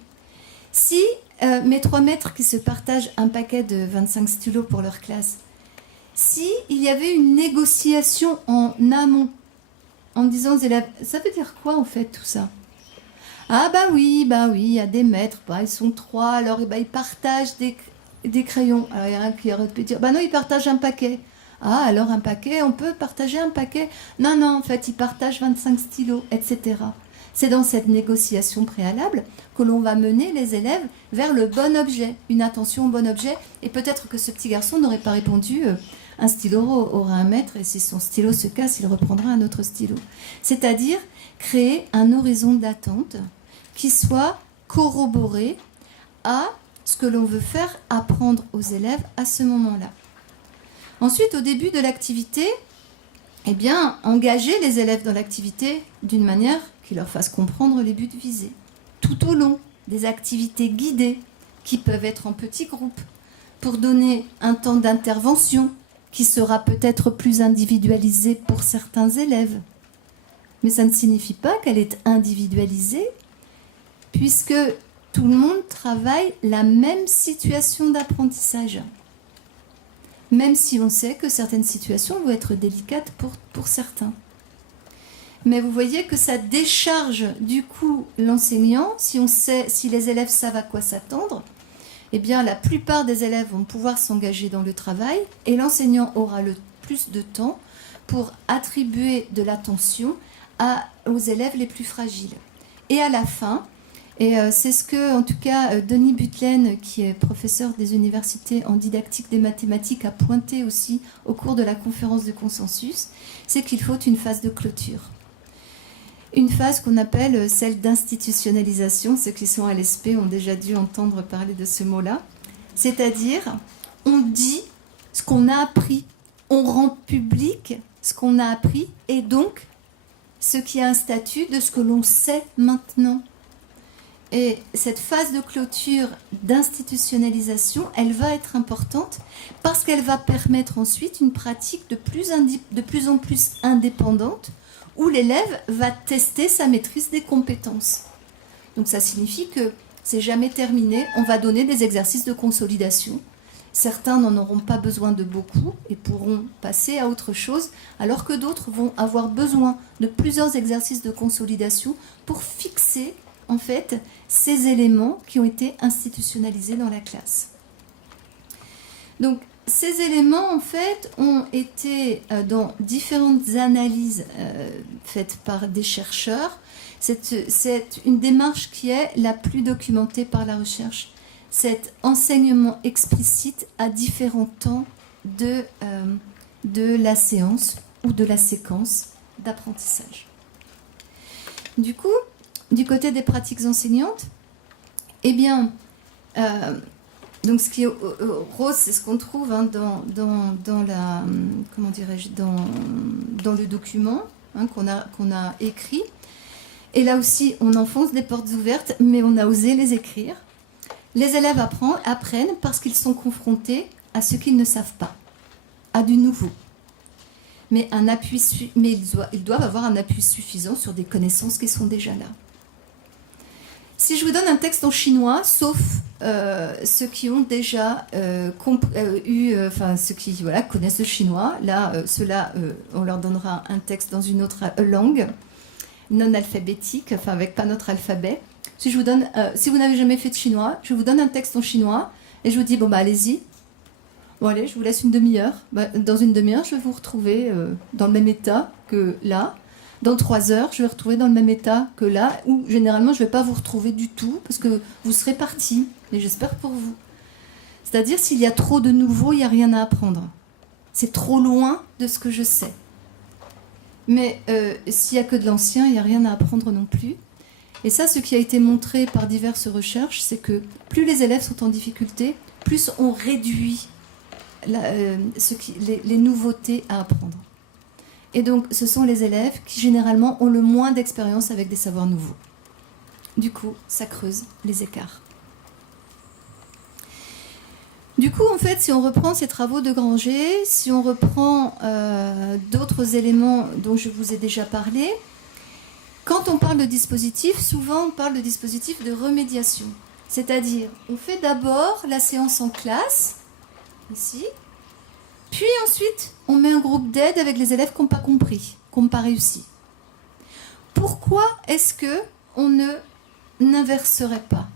Si mes 3 maîtres qui se partagent un paquet de 25 stylos pour leur classe, si il y avait une négociation en amont, en disant aux élèves, ça veut dire quoi en fait tout ça? Ah bah oui, il y a des maîtres, ils sont 3, alors ils partagent des crayons. Alors il y a un qui aurait pu dire, non, ils partagent un paquet. Ah, alors un paquet, on peut partager un paquet? Non, en fait, ils partagent 25 stylos, etc. C'est dans cette négociation préalable que l'on va mener les élèves vers le bon objet, une attention au bon objet. Et peut-être que ce petit garçon n'aurait pas répondu un stylo aura un maître et si son stylo se casse, il reprendra un autre stylo. C'est-à-dire créer un horizon d'attente qui soit corroboré à ce que l'on veut faire apprendre aux élèves à ce moment-là. Ensuite, au début de l'activité, engager les élèves dans l'activité d'une manière qui leur fasse comprendre les buts visés. Tout au long, des activités guidées qui peuvent être en petits groupes pour donner un temps d'intervention qui sera peut-être plus individualisé pour certains élèves. Mais ça ne signifie pas qu'elle est individualisée puisque tout le monde travaille la même situation d'apprentissage. Même si on sait que certaines situations vont être délicates pour certains. Mais vous voyez que ça décharge du coup l'enseignant, si les élèves savent à quoi s'attendre, la plupart des élèves vont pouvoir s'engager dans le travail et l'enseignant aura le plus de temps pour attribuer de l'attention aux élèves les plus fragiles. Et à la fin, et c'est ce que, en tout cas, Denis Butlen, qui est professeur des universités en didactique des mathématiques, a pointé aussi au cours de la conférence de consensus, c'est qu'il faut une phase de clôture. Une phase qu'on appelle celle d'institutionnalisation. Ceux qui sont à l'ESP ont déjà dû entendre parler de ce mot-là. C'est-à-dire, on dit ce qu'on a appris, on rend public ce qu'on a appris, et donc ce qui a un statut de ce que l'on sait maintenant. Et cette phase de clôture d'institutionnalisation, elle va être importante parce qu'elle va permettre ensuite une pratique de plus en plus indépendante où l'élève va tester sa maîtrise des compétences. Donc ça signifie que c'est jamais terminé, on va donner des exercices de consolidation. Certains n'en auront pas besoin de beaucoup et pourront passer à autre chose, alors que d'autres vont avoir besoin de plusieurs exercices de consolidation pour fixer en fait ces éléments qui ont été institutionnalisés dans la classe. Donc, ces éléments, en fait, ont été dans différentes analyses faites par des chercheurs. C'est une démarche qui est la plus documentée par la recherche. Cet enseignement explicite à différents temps de la séance ou de la séquence d'apprentissage. Du coup, du côté des pratiques enseignantes, eh bien, donc ce qui est rose, c'est ce qu'on trouve hein, dans la, comment dirais-je, dans le document hein, qu'on a écrit. Et là aussi, on enfonce des portes ouvertes, mais on a osé les écrire. Les élèves apprennent parce qu'ils sont confrontés à ce qu'ils ne savent pas, à du nouveau. Mais ils doivent avoir un appui suffisant sur des connaissances qui sont déjà là. Si je vous donne un texte en chinois, sauf ceux qui ont déjà ceux qui connaissent le chinois, là, ceux-là, on leur donnera un texte dans une autre langue, non alphabétique, enfin avec pas notre alphabet. Si vous n'avez jamais fait de chinois, je vous donne un texte en chinois et je vous dis, bon bah allez-y. Bon allez, je vous laisse une demi-heure. Dans une demi-heure, je vais vous retrouver dans le même état que là. Dans 3 heures, je vais retrouver dans le même état que là, où généralement je ne vais pas vous retrouver du tout, parce que vous serez partis, et j'espère pour vous. C'est-à-dire, s'il y a trop de nouveau, il n'y a rien à apprendre. C'est trop loin de ce que je sais. Mais s'il n'y a que de l'ancien, il n'y a rien à apprendre non plus. Et ça, ce qui a été montré par diverses recherches, c'est que plus les élèves sont en difficulté, plus on réduit les nouveautés à apprendre. Et donc, ce sont les élèves qui, généralement, ont le moins d'expérience avec des savoirs nouveaux. Du coup, ça creuse les écarts. Du coup, en fait, si on reprend ces travaux de Granger, si on reprend d'autres éléments dont je vous ai déjà parlé, quand on parle de dispositif, souvent on parle de dispositif de remédiation. C'est-à-dire, on fait d'abord la séance en classe, ici, puis ensuite, on met un groupe d'aide avec les élèves qui n'ont pas compris, qui n'ont pas réussi. Pourquoi est-ce qu'on n'inverserait pas?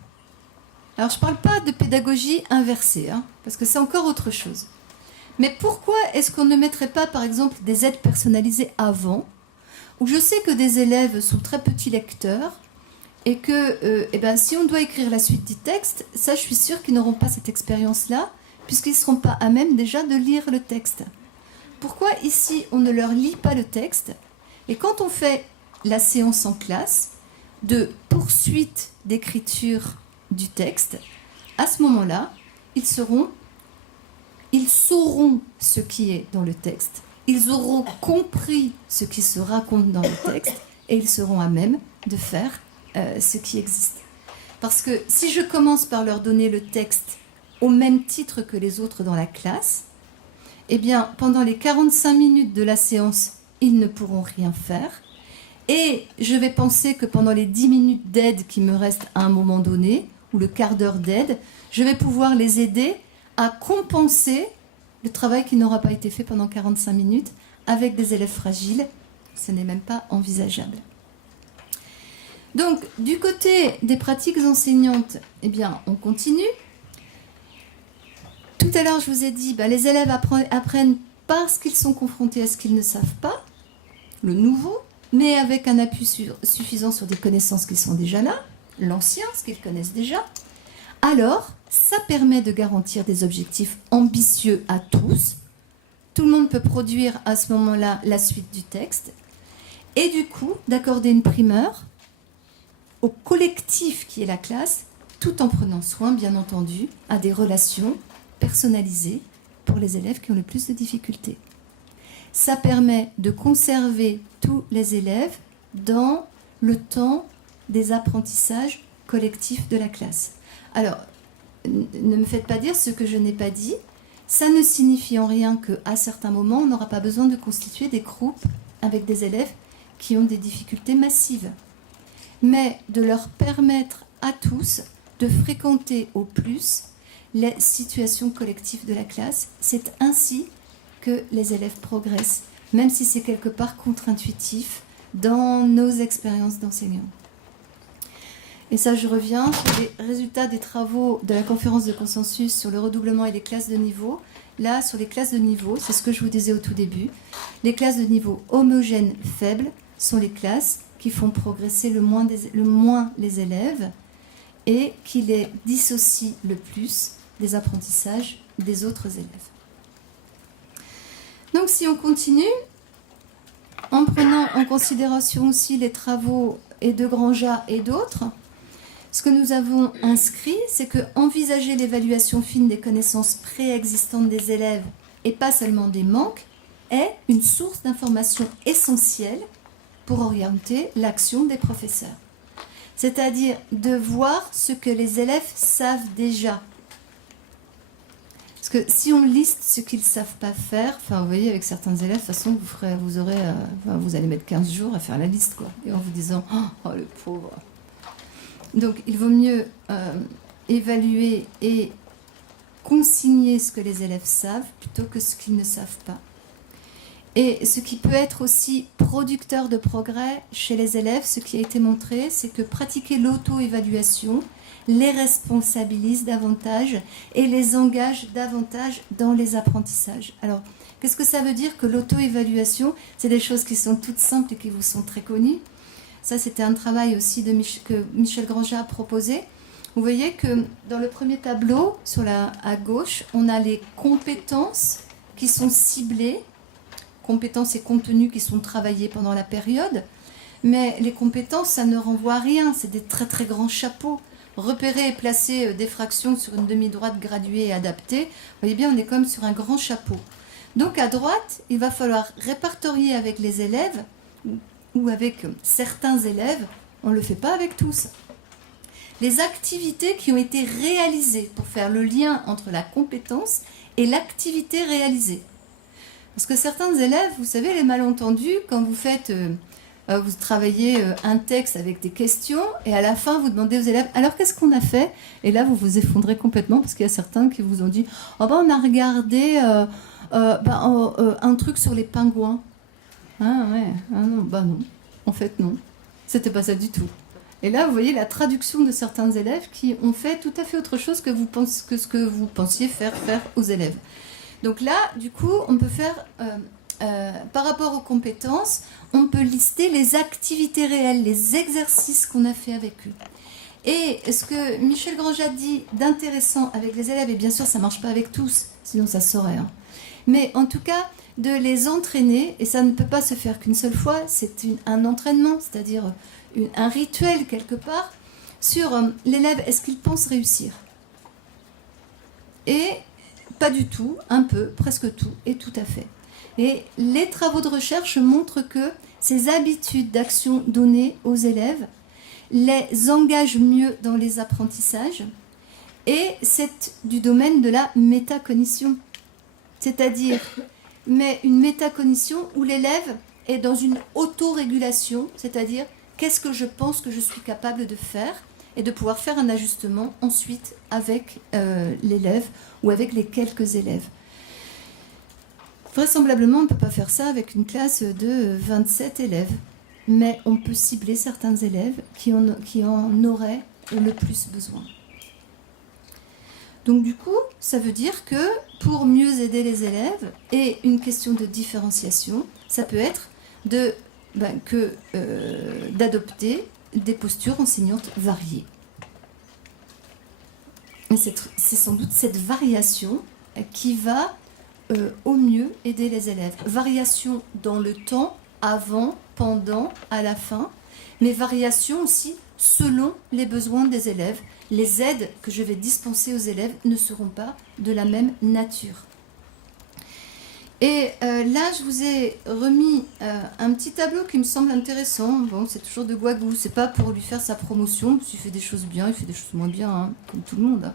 Alors, je ne parle pas de pédagogie inversée, hein, parce que c'est encore autre chose. Mais pourquoi est-ce qu'on ne mettrait pas, par exemple, des aides personnalisées avant, où je sais que des élèves sont très petits lecteurs, et que si on doit écrire la suite du texte, ça, je suis sûre qu'ils n'auront pas cette expérience-là, puisqu'ils ne seront pas à même déjà de lire le texte. Pourquoi ici on ne leur lit pas le texte? Et quand on fait la séance en classe de poursuite d'écriture du texte, à ce moment-là, ils sauront ce qui est dans le texte, ils auront compris ce qui se raconte dans le texte, et ils seront à même de faire ce qui existe. Parce que si je commence par leur donner le texte au même titre que les autres dans la classe, eh bien, pendant les 45 minutes de la séance, ils ne pourront rien faire. Et je vais penser que pendant les 10 minutes d'aide qui me restent à un moment donné, ou le quart d'heure d'aide, je vais pouvoir les aider à compenser le travail qui n'aura pas été fait pendant 45 minutes avec des élèves fragiles. Ce n'est même pas envisageable. Donc, du côté des pratiques enseignantes, eh bien, on continue. Tout à l'heure, je vous ai dit, les élèves apprennent parce qu'ils sont confrontés à ce qu'ils ne savent pas, le nouveau, mais avec un appui suffisant sur des connaissances qui sont déjà là, l'ancien, ce qu'ils connaissent déjà. Alors, ça permet de garantir des objectifs ambitieux à tous. Tout le monde peut produire à ce moment-là la suite du texte. Et du coup, d'accorder une primeur au collectif qui est la classe, tout en prenant soin, bien entendu, à des relations personnalisées pour les élèves qui ont le plus de difficultés. Ça permet de conserver tous les élèves dans le temps des apprentissages collectifs de la classe. Alors, ne me faites pas dire ce que je n'ai pas dit. Ça ne signifie en rien qu'à certains moments, on n'aura pas besoin de constituer des groupes avec des élèves qui ont des difficultés massives. Mais de leur permettre à tous de fréquenter au plus les situations collectives de la classe. C'est ainsi que les élèves progressent, même si c'est quelque part contre-intuitif dans nos expériences d'enseignants. Et ça, je reviens sur les résultats des travaux de la conférence de consensus sur le redoublement et les classes de niveau. Là, sur les classes de niveau, c'est ce que je vous disais au tout début, les classes de niveau homogènes faibles sont les classes qui font progresser le moins les élèves et qui les dissocient le plus des apprentissages des autres élèves. Donc si on continue, en prenant en considération aussi les travaux et de Granja et d'autres, ce que nous avons inscrit, c'est que envisager l'évaluation fine des connaissances préexistantes des élèves et pas seulement des manques est une source d'information essentielle pour orienter l'action des professeurs. C'est-à-dire de voir ce que les élèves savent déjà. Parce que si on liste ce qu'ils ne savent pas faire, enfin vous voyez avec certains élèves, de toute façon vous allez mettre 15 jours à faire la liste, quoi, et en vous disant « Oh le pauvre ». Donc il vaut mieux évaluer et consigner ce que les élèves savent plutôt que ce qu'ils ne savent pas. Et ce qui peut être aussi producteur de progrès chez les élèves, ce qui a été montré, c'est que pratiquer l'auto-évaluation les responsabilise davantage et les engage davantage dans les apprentissages. Alors, qu'est-ce que ça veut dire que l'auto-évaluation? C'est des choses qui sont toutes simples et qui vous sont très connues. Ça, c'était un travail aussi que Michel Granja a proposé. Vous voyez que dans le premier tableau, à gauche, on a les compétences qui sont ciblées, compétences et contenus qui sont travaillés pendant la période. Mais les compétences, ça ne renvoie à rien. C'est des très très grands chapeaux. Repérer et placer des fractions sur une demi-droite graduée et adaptée, vous voyez bien, on est comme sur un grand chapeau. Donc à droite, il va falloir répertorier avec les élèves ou avec certains élèves, on ne le fait pas avec tous, les activités qui ont été réalisées pour faire le lien entre la compétence et l'activité réalisée. Parce que certains élèves, vous savez, les malentendus, quand vous faites, vous travaillez un texte avec des questions et à la fin vous demandez aux élèves, alors qu'est-ce qu'on a fait? Et là vous vous effondrez complètement parce qu'il y a certains qui vous ont dit, oh ben on a regardé un truc sur les pingouins. Ah ouais, ah non, bah non, en fait non, c'était pas ça du tout. Et là, vous voyez la traduction de certains élèves qui ont fait tout à fait autre chose que ce que vous pensiez faire aux élèves. Donc là, du coup, on peut faire, par rapport aux compétences, on peut lister les activités réelles, les exercices qu'on a fait avec eux. Et ce que Michel Granja dit d'intéressant avec les élèves, et bien sûr, ça ne marche pas avec tous, sinon ça saurait, hein. Mais en tout cas, de les entraîner, et ça ne peut pas se faire qu'une seule fois, c'est un entraînement, c'est-à-dire un rituel quelque part, sur l'élève, est-ce qu'il pense réussir? Et pas du tout, un peu, presque tout, et tout à fait. Et les travaux de recherche montrent que ces habitudes d'action données aux élèves les engagent mieux dans les apprentissages, et c'est du domaine de la métacognition. C'est-à-dire, mais une métacognition où l'élève est dans une autorégulation, c'est-à-dire qu'est-ce que je pense que je suis capable de faire et de pouvoir faire un ajustement ensuite avec l'élève ou avec les quelques élèves. Vraisemblablement, on ne peut pas faire ça avec une classe de 27 élèves, mais on peut cibler certains élèves qui en auraient le plus besoin. Donc du coup, ça veut dire que pour mieux aider les élèves, et une question de différenciation, ça peut être d'adopter des postures enseignantes variées. Et c'est sans doute cette variation qui va au mieux aider les élèves. Variation dans le temps, avant, pendant, à la fin, mais variation aussi selon les besoins des élèves. Les aides que je vais dispenser aux élèves ne seront pas de la même nature. Et là, je vous ai remis un petit tableau qui me semble intéressant. Bon, c'est toujours de Guagou, c'est pas pour lui faire sa promotion, parce qu'il fait des choses bien, il fait des choses moins bien, hein, comme tout le monde. Hein.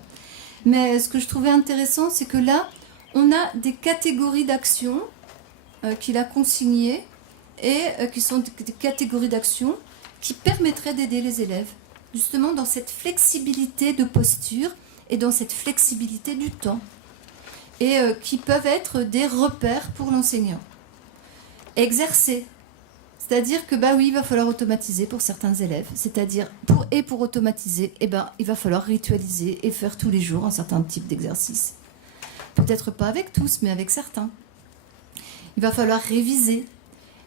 Mais ce que je trouvais intéressant, c'est que là, on a des catégories d'actions qu'il a consignées et qui sont des catégories d'actions qui permettraient d'aider les élèves, justement dans cette flexibilité de posture et dans cette flexibilité du temps, et qui peuvent être des repères pour l'enseignant. Exercer, C'est-à-dire que, oui, il va falloir automatiser pour certains élèves. C'est-à-dire, pour automatiser, il va falloir ritualiser et faire tous les jours un certain type d'exercice. Peut-être pas avec tous, mais avec certains. Il va falloir réviser.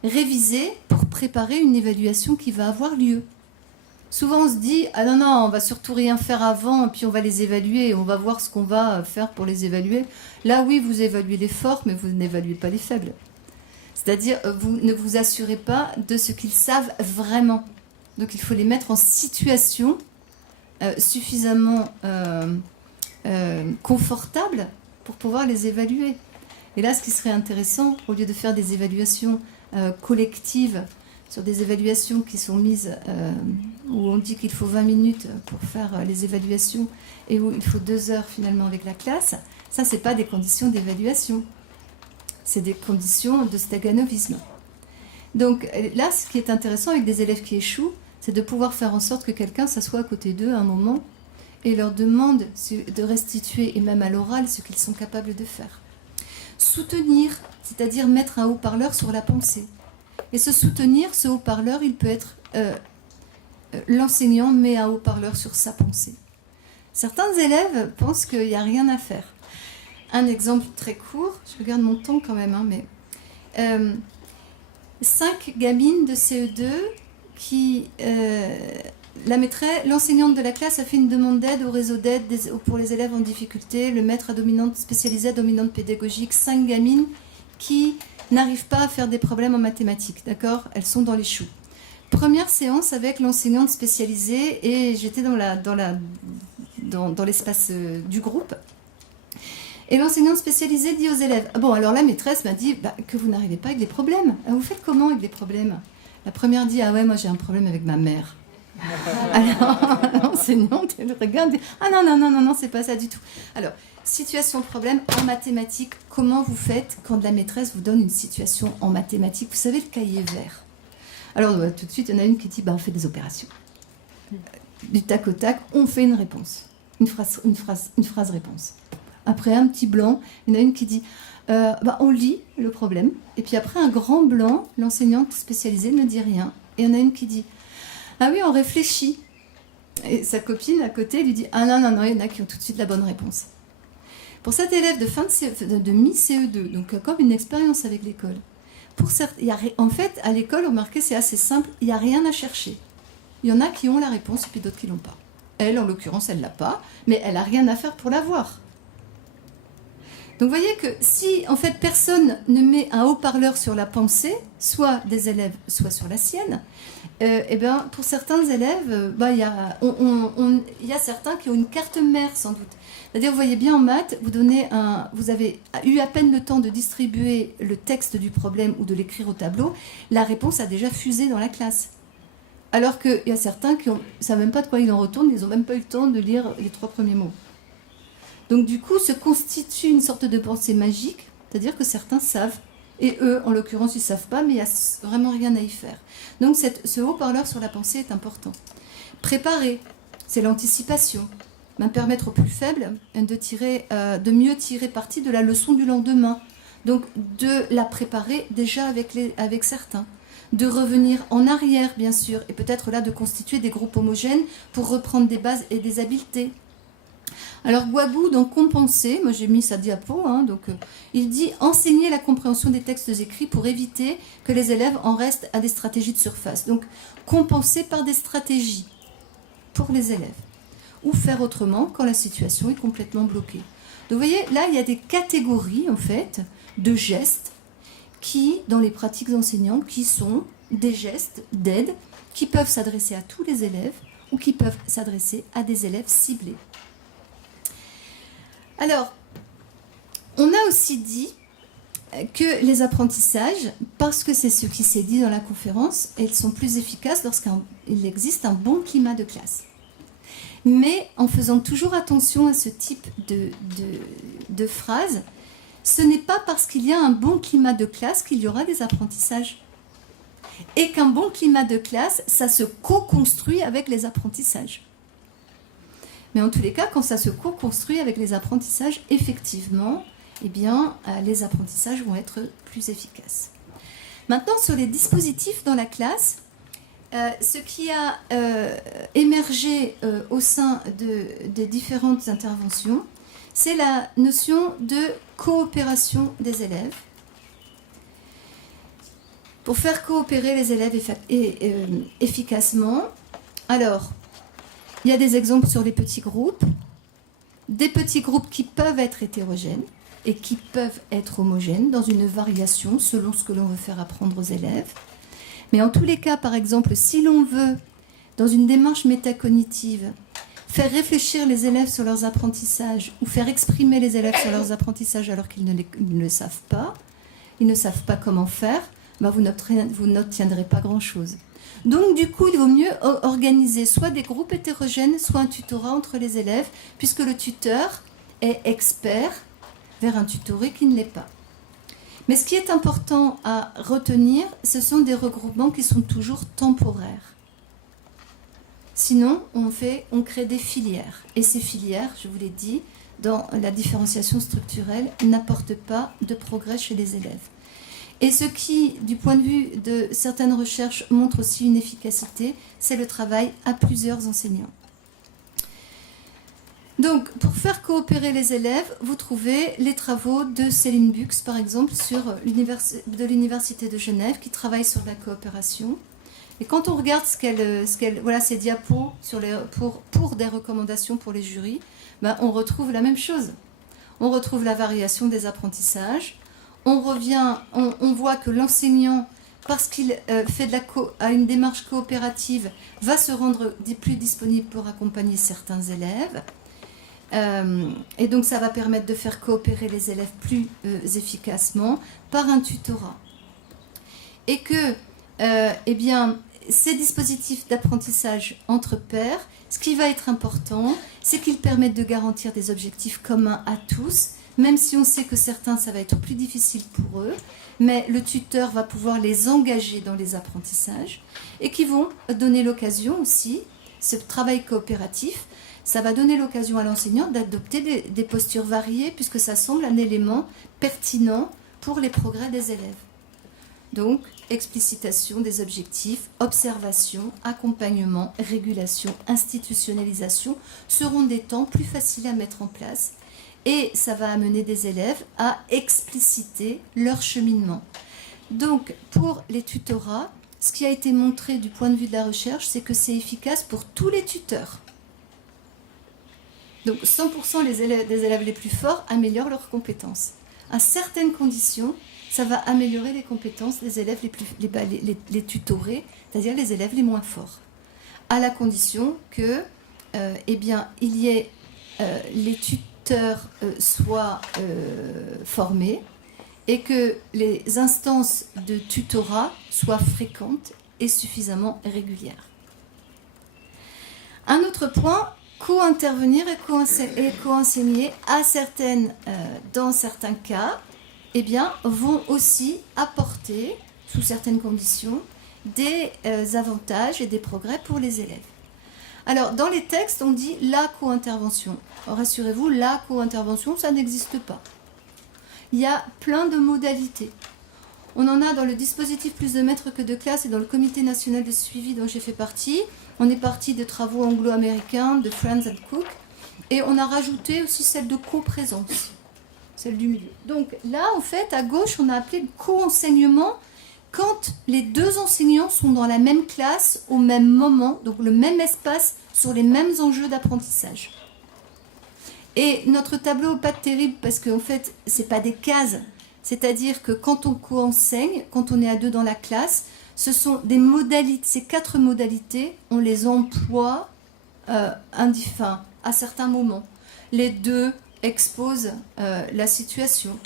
Réviser pour préparer une évaluation qui va avoir lieu. Souvent, on se dit, ah non, on va surtout rien faire avant, puis on va les évaluer, et on va voir ce qu'on va faire pour les évaluer. Là, oui, vous évaluez les forts, mais vous n'évaluez pas les faibles. C'est-à-dire, vous ne vous assurez pas de ce qu'ils savent vraiment. Donc, il faut les mettre en situation suffisamment confortable pour pouvoir les évaluer. Et là, ce qui serait intéressant, au lieu de faire des évaluations collectives, sur des évaluations qui sont mises, où on dit qu'il faut 20 minutes pour faire les évaluations, et où il faut 2 heures finalement avec la classe, ça, ce n'est pas des conditions d'évaluation. C'est des conditions de staganovisme. Donc là, ce qui est intéressant avec des élèves qui échouent, c'est de pouvoir faire en sorte que quelqu'un s'assoie à côté d'eux à un moment et leur demande de restituer, et même à l'oral, ce qu'ils sont capables de faire. Soutenir, c'est-à-dire mettre un haut-parleur sur la pensée. Et ce soutenir, ce haut-parleur, il peut être l'enseignant met un haut-parleur sur sa pensée. Certains élèves pensent qu'il n'y a rien à faire. Un exemple très court, je regarde mon temps quand même, mais 5 gamines de CE2 qui... l'enseignante de la classe a fait une demande d'aide au réseau d'aide pour les élèves en difficulté, le maître à dominante spécialisé à dominante pédagogique, 5 gamines qui n'arrivent pas à faire des problèmes en mathématiques, d'accord? Elles sont dans les choux. Première séance avec l'enseignante spécialisée et j'étais dans l'espace du groupe. Et l'enseignante spécialisée dit aux élèves, bon alors la maîtresse m'a dit que vous n'arrivez pas avec des problèmes. Vous faites comment avec des problèmes? La première dit, ah ouais, moi j'ai un problème avec ma mère. Alors l'enseignante, elle regarde, dit, ah non, c'est pas ça du tout. Alors, situation de problème en mathématiques, comment vous faites quand la maîtresse vous donne une situation en mathématiques? Vous savez, le cahier vert. Alors tout de suite, il y en a une qui dit, on fait des opérations. Du tac au tac, on fait une réponse. Une phrase réponse. Après un petit blanc, il y en a une qui dit, on lit le problème. Et puis après un grand blanc, l'enseignante spécialisée ne dit rien. Et il y en a une qui dit, ah oui, on réfléchit. Et sa copine à côté lui dit, ah non, il y en a qui ont tout de suite la bonne réponse. Pour cet élève de mi-CE2, donc comme une expérience avec l'école, en fait, à l'école, remarquez, c'est assez simple, il n'y a rien à chercher. Il y en a qui ont la réponse et puis d'autres qui ne l'ont pas. Elle, en l'occurrence, elle ne l'a pas, mais elle n'a rien à faire pour l'avoir. Donc vous voyez que si, en fait, personne ne met un haut-parleur sur la pensée, soit des élèves, soit sur la sienne, pour certains élèves, il y a certains qui ont une carte mère, sans doute. C'est-à-dire, vous voyez bien en maths, vous avez eu à peine le temps de distribuer le texte du problème ou de l'écrire au tableau, la réponse a déjà fusé dans la classe. Alors qu'il y a certains qui ne savent même pas de quoi ils en retournent, ils n'ont même pas eu le temps de lire les 3 premiers mots. Donc du coup, se constitue une sorte de pensée magique, c'est-à-dire que certains savent, et eux, en l'occurrence, ils ne savent pas, mais il n'y a vraiment rien à y faire. Donc ce haut-parleur sur la pensée est important. Préparer, c'est l'anticipation. Permettre aux plus faibles de mieux tirer parti de la leçon du lendemain. Donc de la préparer déjà avec certains. De revenir en arrière, bien sûr, et peut-être là de constituer des groupes homogènes pour reprendre des bases et des habiletés. Alors Guabou, dans Compenser, moi j'ai mis sa diapo, il dit « Enseigner la compréhension des textes écrits pour éviter que les élèves en restent à des stratégies de surface. » Donc compenser par des stratégies pour les élèves. Ou faire autrement quand la situation est complètement bloquée. Donc vous voyez, là il y a des catégories en fait de gestes qui, dans les pratiques enseignantes, qui sont des gestes d'aide qui peuvent s'adresser à tous les élèves ou qui peuvent s'adresser à des élèves ciblés. Alors, on a aussi dit que les apprentissages, parce que c'est ce qui s'est dit dans la conférence, ils sont plus efficaces lorsqu'il existe un bon climat de classe. Mais en faisant toujours attention à ce type de phrase, ce n'est pas parce qu'il y a un bon climat de classe qu'il y aura des apprentissages. Et qu'un bon climat de classe, ça se co-construit avec les apprentissages. Mais en tous les cas, quand ça se co-construit avec les apprentissages, effectivement, les apprentissages vont être plus efficaces. Maintenant, sur les dispositifs dans la classe, ce qui a émergé au sein des différentes interventions, c'est la notion de coopération des élèves. Pour faire coopérer les élèves efficacement, alors, il y a des exemples sur les petits groupes, des petits groupes qui peuvent être hétérogènes et qui peuvent être homogènes dans une variation selon ce que l'on veut faire apprendre aux élèves. Mais en tous les cas, par exemple, si l'on veut, dans une démarche métacognitive, faire réfléchir les élèves sur leurs apprentissages ou faire exprimer les élèves sur leurs apprentissages alors qu'ils ne le savent pas, ils ne savent pas comment faire, ben vous n'obtiendrez pas grand-chose. Donc du coup, il vaut mieux organiser soit des groupes hétérogènes, soit un tutorat entre les élèves, puisque le tuteur est expert vers un tutoré qui ne l'est pas. Mais ce qui est important à retenir, ce sont des regroupements qui sont toujours temporaires. Sinon, on crée des filières. Et ces filières, je vous l'ai dit, dans la différenciation structurelle, n'apportent pas de progrès chez les élèves. Et ce qui, du point de vue de certaines recherches, montre aussi une efficacité, c'est le travail à plusieurs enseignants. Donc, pour faire coopérer les élèves, vous trouvez les travaux de Céline Bux, par exemple, de l'Université de Genève, qui travaille sur la coopération. Et quand on regarde voilà, ces diapos pour des recommandations pour les jurys, ben, on retrouve la même chose. On retrouve la variation des apprentissages. On voit que l'enseignant, parce qu'il a une démarche coopérative, va se rendre plus disponible pour accompagner certains élèves. Et donc ça va permettre de faire coopérer les élèves plus efficacement par un tutorat. Et que eh bien, ces dispositifs d'apprentissage entre pairs, ce qui va être important, c'est qu'ils permettent de garantir des objectifs communs à tous, même si on sait que certains, ça va être plus difficile pour eux, mais le tuteur va pouvoir les engager dans les apprentissages et qui vont donner l'occasion aussi, ce travail coopératif, ça va donner l'occasion à l'enseignant d'adopter des postures variées puisque ça semble un élément pertinent pour les progrès des élèves. Donc, explicitation des objectifs, observation, accompagnement, régulation, institutionnalisation seront des temps plus faciles à mettre en place et ça va amener des élèves à expliciter leur cheminement. Donc, pour les tutorats, ce qui a été montré du point de vue de la recherche, c'est que c'est efficace pour tous les tuteurs. Donc 100% des élèves les plus forts améliorent leurs compétences. À certaines conditions, ça va améliorer les compétences des élèves les tutorés, c'est-à-dire les élèves les moins forts. À la condition que, eh bien, il y ait les tuteurs soient formés et que les instances de tutorat soient fréquentes et suffisamment régulières. Un autre point, co-intervenir et co-enseigner dans certains cas, eh bien, vont aussi apporter, sous certaines conditions, des avantages et des progrès pour les élèves. Alors, dans les textes, on dit la co-intervention. Rassurez-vous, la co-intervention, ça n'existe pas. Il y a plein de modalités. On en a dans le dispositif plus de maîtres que de classe et dans le comité national de suivi dont j'ai fait partie. On est parti de travaux anglo-américains, de Friends and Cook, et on a rajouté aussi celle de co-présence, celle du milieu. Donc là, en fait, à gauche, on a appelé le co-enseignement quand les deux enseignants sont dans la même classe au même moment, donc le même espace, sur les mêmes enjeux d'apprentissage. Et notre tableau n'est pas terrible parce qu'en fait, ce n'est pas des cases. C'est-à-dire que quand on co-enseigne, quand on est à deux dans la classe, ce sont des modalités, ces 4 modalités, on les emploie à certains moments. Les deux exposent la situation.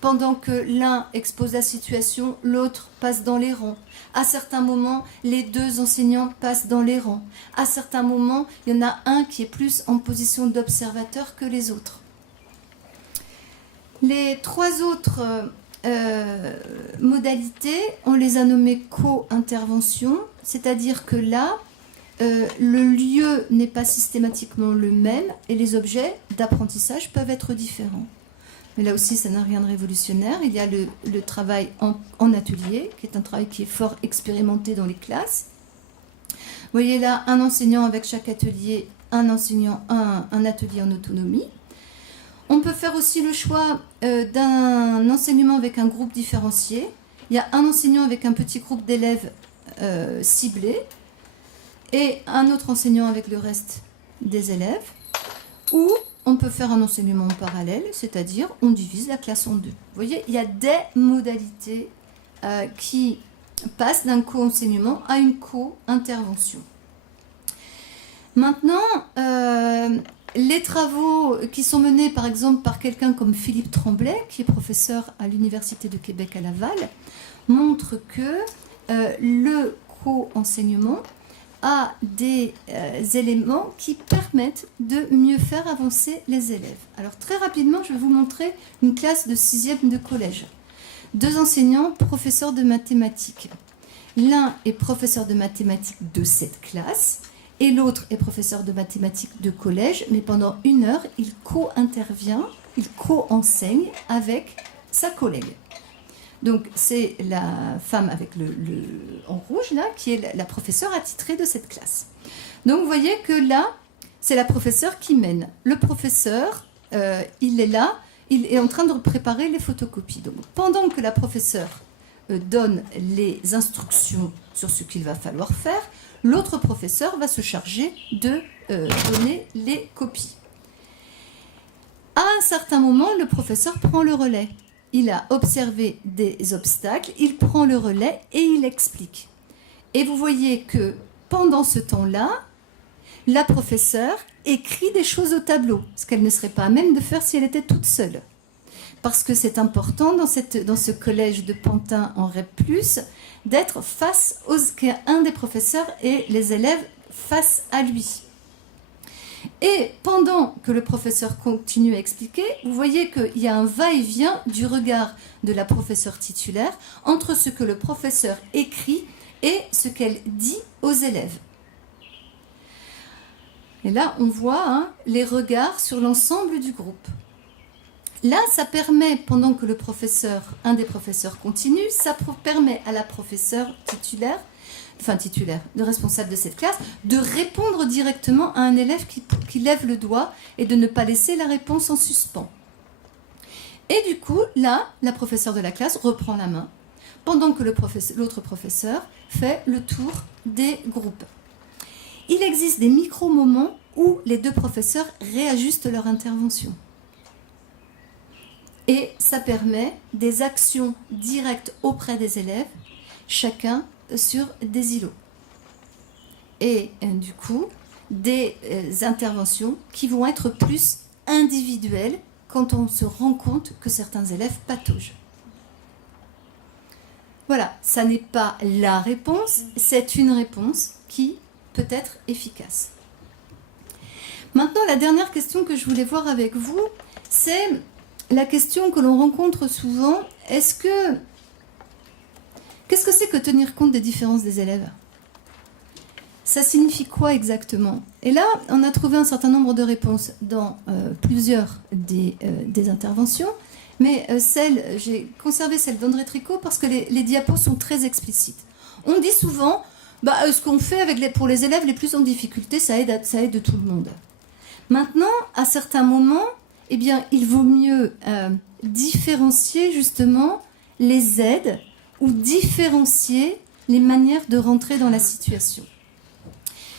Pendant que l'un expose la situation, l'autre passe dans les rangs. À certains moments, les deux enseignants passent dans les rangs. À certains moments, il y en a un qui est plus en position d'observateur que les autres. Les 3 autres modalités, on les a nommées co-intervention, c'est-à-dire que là, le lieu n'est pas systématiquement le même et les objets d'apprentissage peuvent être différents. mais là aussi, ça n'a rien de révolutionnaire. Il y a le travail en atelier, qui est un travail qui est fort expérimenté dans les classes. Vous voyez là, un enseignant avec chaque atelier, un atelier en autonomie. On peut faire aussi le choix d'un enseignement avec un groupe différencié. Il y a un enseignant avec un petit groupe d'élèves ciblés et un autre enseignant avec le reste des élèves. Ou on peut faire un enseignement en parallèle, c'est-à-dire on divise la classe en deux. Vous voyez, il y a des modalités qui passent d'un co-enseignement à une co-intervention. Maintenant, les travaux qui sont menés par exemple par quelqu'un comme Philippe Tremblay, qui est professeur à l'Université de Québec à Laval, montrent que le co-enseignement a des éléments qui permettent de mieux faire avancer les élèves. Alors très rapidement, je vais vous montrer une classe de 6e de collège. 2 enseignants, professeurs de mathématiques. L'un est professeur de mathématiques de cette classe et l'autre est professeur de mathématiques de collège, mais pendant 1 heure, il co-intervient, il co-enseigne avec sa collègue. Donc c'est la femme avec le en rouge là, qui est la professeure attitrée de cette classe. Donc vous voyez que là, c'est la professeure qui mène. Le professeur, il est là, il est en train de préparer les photocopies. Donc pendant que la professeure donne les instructions sur ce qu'il va falloir faire, l'autre professeur va se charger de donner les copies. À un certain moment, le professeur prend le relais. Il a observé des obstacles, il prend le relais et il explique. Et vous voyez que pendant ce temps-là, la professeure écrit des choses au tableau, ce qu'elle ne serait pas à même de faire si elle était toute seule. Parce que c'est important dans ce collège de Pantin en REP+, d'être face qu'un des professeurs et les élèves face à lui. Et pendant que le professeur continue à expliquer, vous voyez qu'il y a un va-et-vient du regard de la professeure titulaire entre ce que le professeur écrit et ce qu'elle dit aux élèves. Et là, on voit les regards sur l'ensemble du groupe. Là, ça permet, pendant que un des professeurs continue, ça permet à la professeure titulaire, le responsable de cette classe, de répondre directement à un élève qui lève le doigt et de ne pas laisser la réponse en suspens. Et du coup, là, la professeure de la classe reprend la main, pendant que l'autre professeur fait le tour des groupes. Il existe des micro-moments où les 2 professeurs réajustent leur intervention. Et ça permet des actions directes auprès des élèves, chacun sur des îlots. Et du coup, des interventions qui vont être plus individuelles quand on se rend compte que certains élèves pataugent. Voilà, ça n'est pas la réponse, c'est une réponse qui peut être efficace. Maintenant, la dernière question que je voulais voir avec vous, c'est la question que l'on rencontre souvent, qu'est-ce que c'est que tenir compte des différences des élèves? Ça signifie quoi exactement? Et là, on a trouvé un certain nombre de réponses dans plusieurs des interventions, mais j'ai conservé celle d'André Tricot parce que les diapos sont très explicites. On dit souvent, ce qu'on fait pour les élèves les plus en difficulté, ça aide tout le monde. Maintenant, à certains moments, eh bien, il vaut mieux différencier justement les aides ou différencier les manières de rentrer dans la situation.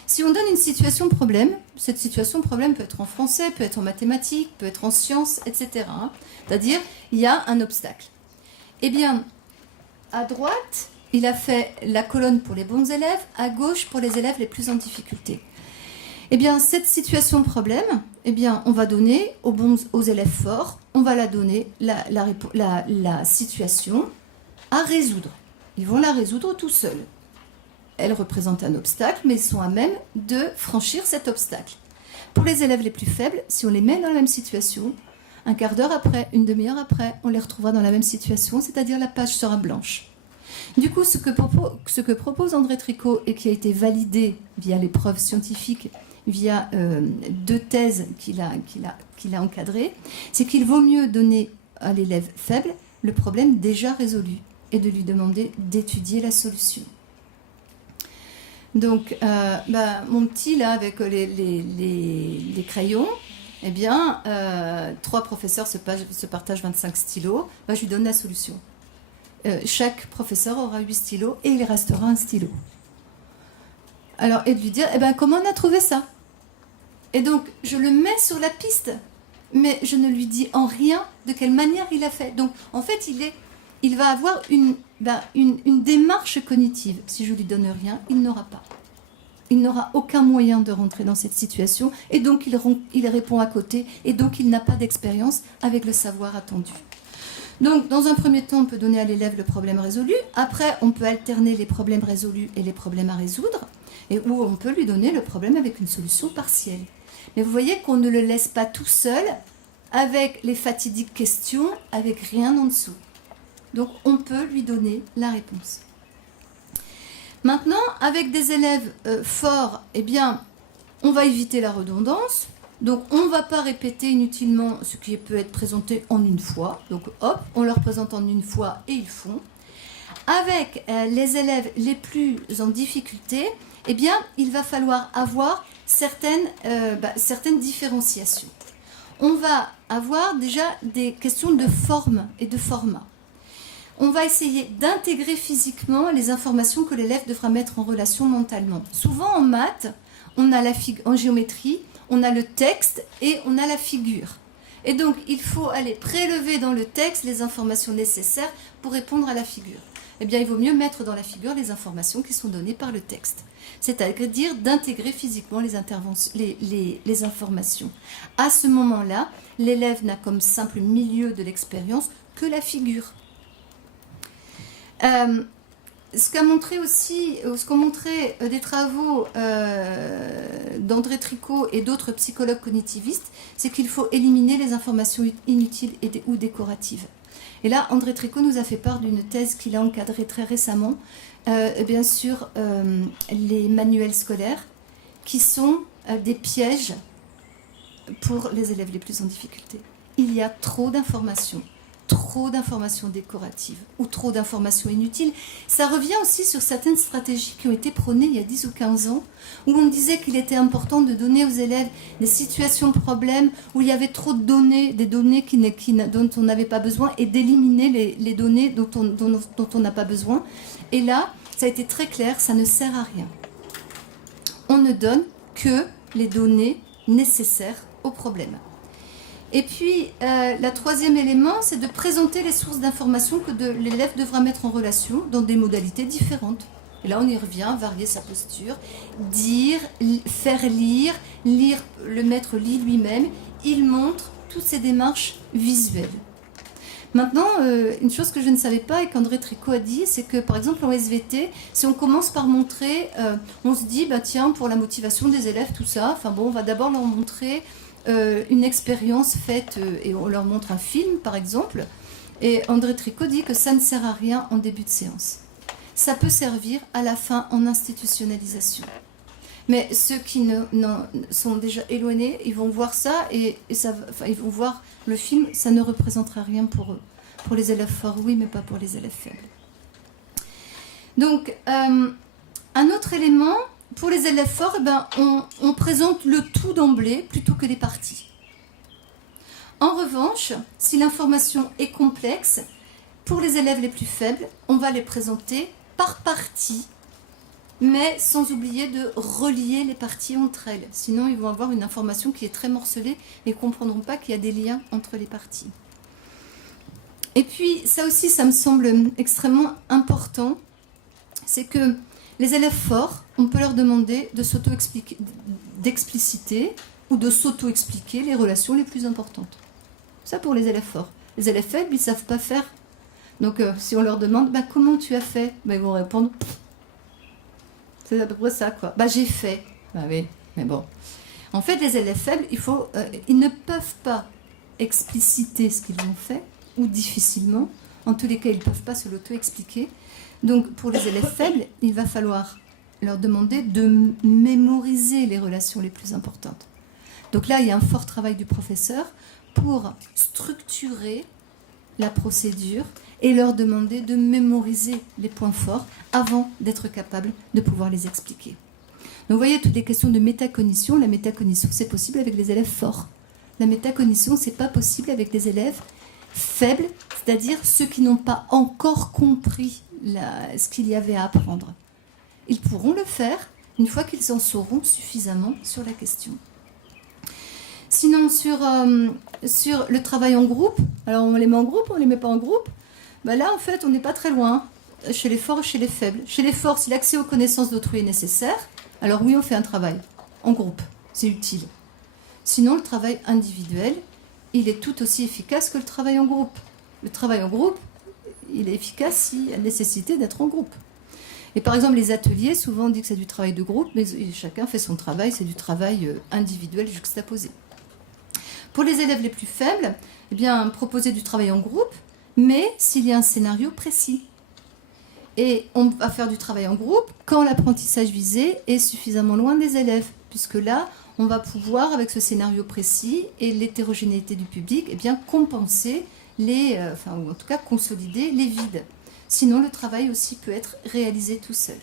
Si on donne une situation problème, cette situation problème peut être en français, peut être en mathématiques, peut être en sciences, etc. C'est-à-dire, il y a un obstacle. Eh bien, à droite, il a fait la colonne pour les bons élèves, à gauche pour les élèves les plus en difficulté. Eh bien, cette situation problème, eh bien, on va donner aux élèves forts, on va la donner la situation à résoudre. Ils vont la résoudre tout seuls. Elle représente un obstacle, mais ils sont à même de franchir cet obstacle. Pour les élèves les plus faibles, si on les met dans la même situation, un quart d'heure après, une demi-heure après, on les retrouvera dans la même situation, c'est-à-dire la page sera blanche. Du coup, ce que propose André Tricot et qui a été validé via les preuves scientifiques, via 2 thèses qu'il a encadrées, c'est qu'il vaut mieux donner à l'élève faible le problème déjà résolu et de lui demander d'étudier la solution. Donc, mon petit, là, avec les crayons, eh bien, 3 professeurs se partagent 25 stylos, je lui donne la solution. Chaque professeur aura 8 stylos et il restera un stylo. Alors, et de lui dire, comment on a trouvé ça? Et donc, je le mets sur la piste, mais je ne lui dis en rien de quelle manière il a fait. Donc, en fait, il va avoir une démarche cognitive. Si je lui donne rien, il n'aura pas. Il n'aura aucun moyen de rentrer dans cette situation, et donc il répond à côté, et donc il n'a pas d'expérience avec le savoir attendu. Donc, dans un premier temps, on peut donner à l'élève le problème résolu. Après, on peut alterner les problèmes résolus et les problèmes à résoudre, ou on peut lui donner le problème avec une solution partielle. Mais vous voyez qu'on ne le laisse pas tout seul avec les fatidiques questions, avec rien en dessous. Donc, on peut lui donner la réponse. Maintenant, avec des élèves forts, eh bien, on va éviter la redondance. Donc, on ne va pas répéter inutilement ce qui peut être présenté en une fois. Donc, hop, on leur présente en une fois et ils font. Avec les élèves les plus en difficulté, eh bien, il va falloir avoir certaines différenciations. On va avoir déjà des questions de forme et de format. On va essayer d'intégrer physiquement les informations que l'élève devra mettre en relation mentalement. Souvent en maths, on a en géométrie, on a le texte et on a la figure. Et donc, il faut aller prélever dans le texte les informations nécessaires pour répondre à la figure. Eh bien, il vaut mieux mettre dans la figure les informations qui sont données par le texte. C'est-à-dire d'intégrer physiquement les informations. À ce moment-là, l'élève n'a comme simple milieu de l'expérience que la figure. Ce qu'ont montré des travaux d'André Tricot et d'autres psychologues cognitivistes, c'est qu'il faut éliminer les informations inutiles ou décoratives. Et là, André Tricot nous a fait part d'une thèse qu'il a encadrée très récemment, bien sûr, les manuels scolaires, qui sont des pièges pour les élèves les plus en difficulté. Il y a trop d'informations décoratives ou trop d'informations inutiles. Ça revient aussi sur certaines stratégies qui ont été prônées il y a 10 ou 15 ans, où on disait qu'il était important de donner aux élèves des situations de problème, où il y avait trop de données, des données dont on n'avait pas besoin, et d'éliminer les données dont on n'a pas besoin. Et là, ça a été très clair, ça ne sert à rien. On ne donne que les données nécessaires au problème. Et puis, le troisième élément, c'est de présenter les sources d'informations que l'élève devra mettre en relation dans des modalités différentes. Et là, on y revient, varier sa posture, dire, faire lire, le maître lit lui-même. Il montre toutes ces démarches visuelles. Maintenant, une chose que je ne savais pas et qu'André Tricot a dit, c'est que, par exemple, en SVT, si on commence par montrer, on se dit, tiens, pour la motivation des élèves, tout ça, on va d'abord leur montrer une expérience faite et on leur montre un film par exemple, et André Tricot dit que ça ne sert à rien en début de séance. Ça peut servir à la fin en institutionnalisation. Mais ceux qui sont déjà éloignés, ils vont voir ça et ils vont voir le film, ça ne représentera rien pour eux. Pour les élèves forts, oui, mais pas pour les élèves faibles. Donc, un autre élément, pour les élèves forts, on présente le tout d'emblée plutôt que les parties. En revanche, si l'information est complexe, pour les élèves les plus faibles, on va les présenter par parties, mais sans oublier de relier les parties entre elles. Sinon, ils vont avoir une information qui est très morcelée et ne comprendront pas qu'il y a des liens entre les parties. Et puis, ça aussi, ça me semble extrêmement important, c'est que les élèves forts, on peut leur demander d'expliciter ou de s'auto-expliquer les relations les plus importantes. Ça pour les élèves forts. Les élèves faibles, ils ne savent pas faire. Donc si on leur demande comment tu as fait, ils vont répondre c'est à peu près ça quoi. J'ai fait. Oui, mais bon. En fait, les élèves faibles, ils ne peuvent pas expliciter ce qu'ils ont fait, ou difficilement. En tous les cas, ils ne peuvent pas se l'auto-expliquer. Donc, pour les élèves faibles, il va falloir leur demander de mémoriser les relations les plus importantes. Donc là, il y a un fort travail du professeur pour structurer la procédure et leur demander de mémoriser les points forts avant d'être capable de pouvoir les expliquer. Donc vous voyez, toutes les questions de métacognition, la métacognition c'est possible avec les élèves forts. La métacognition c'est pas possible avec les élèves faibles, c'est-à-dire ceux qui n'ont pas encore compris ce qu'il y avait à apprendre. Ils pourront le faire une fois qu'ils en sauront suffisamment sur la question. Sinon, sur le travail en groupe, alors on les met en groupe, on ne les met pas en groupe, ben là en fait on n'est pas très loin, chez les forts et chez les faibles. Chez les forts, si l'accès aux connaissances d'autrui est nécessaire, alors oui on fait un travail en groupe, c'est utile. Sinon le travail individuel, il est tout aussi efficace que le travail en groupe. Le travail en groupe, il est efficace s'il y a nécessité d'être en groupe. Et par exemple, les ateliers, souvent on dit que c'est du travail de groupe, mais chacun fait son travail, c'est du travail individuel juxtaposé. Pour les élèves les plus faibles, eh bien, proposer du travail en groupe, mais s'il y a un scénario précis. Et on va faire du travail en groupe quand l'apprentissage visé est suffisamment loin des élèves, puisque là, on va pouvoir, avec ce scénario précis et l'hétérogénéité du public, eh bien, compenser ou en tout cas consolider les vides. Sinon, le travail aussi peut être réalisé tout seul.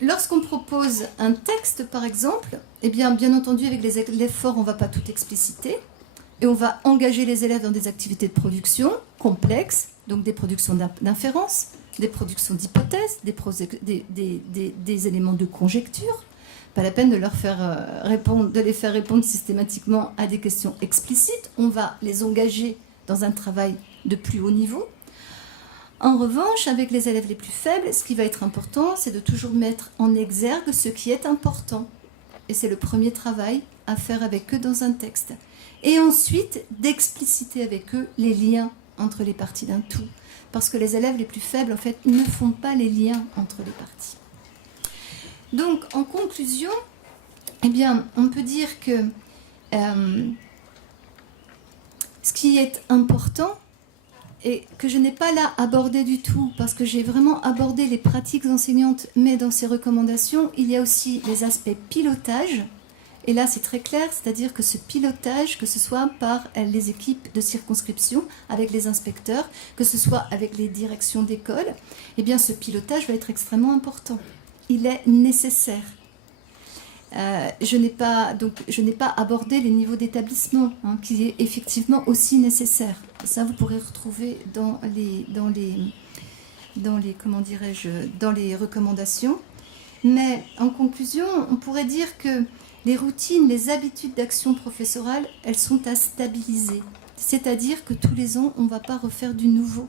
Lorsqu'on propose un texte, par exemple, eh bien entendu, avec les élèves forts, on ne va pas tout expliciter. Et on va engager les élèves dans des activités de production complexes, donc des productions d'inférences, des productions d'hypothèses, des éléments de conjecture. Pas la peine de les faire répondre systématiquement à des questions explicites. On va les engager dans un travail de plus haut niveau. En revanche, avec les élèves les plus faibles, ce qui va être important, c'est de toujours mettre en exergue ce qui est important. Et c'est le premier travail à faire avec eux dans un texte. Et ensuite, d'expliciter avec eux les liens entre les parties d'un tout. Parce que les élèves les plus faibles, en fait, ne font pas les liens entre les parties. Donc, en conclusion, eh bien, on peut dire que ce qui est important, et que je n'ai pas là abordé du tout, parce que j'ai vraiment abordé les pratiques enseignantes, mais dans ces recommandations, il y a aussi les aspects pilotage. Et là, c'est très clair, c'est-à-dire que ce pilotage, que ce soit par les équipes de circonscription, avec les inspecteurs, que ce soit avec les directions d'école, eh bien, ce pilotage va être extrêmement important. Il est nécessaire. Je n'ai pas abordé les niveaux d'établissement, qui est effectivement aussi nécessaire. Ça, vous pourrez retrouver dans les recommandations. Mais en conclusion, on pourrait dire que les routines, les habitudes d'action professorale, elles sont à stabiliser. C'est-à-dire que tous les ans, on ne va pas refaire du nouveau.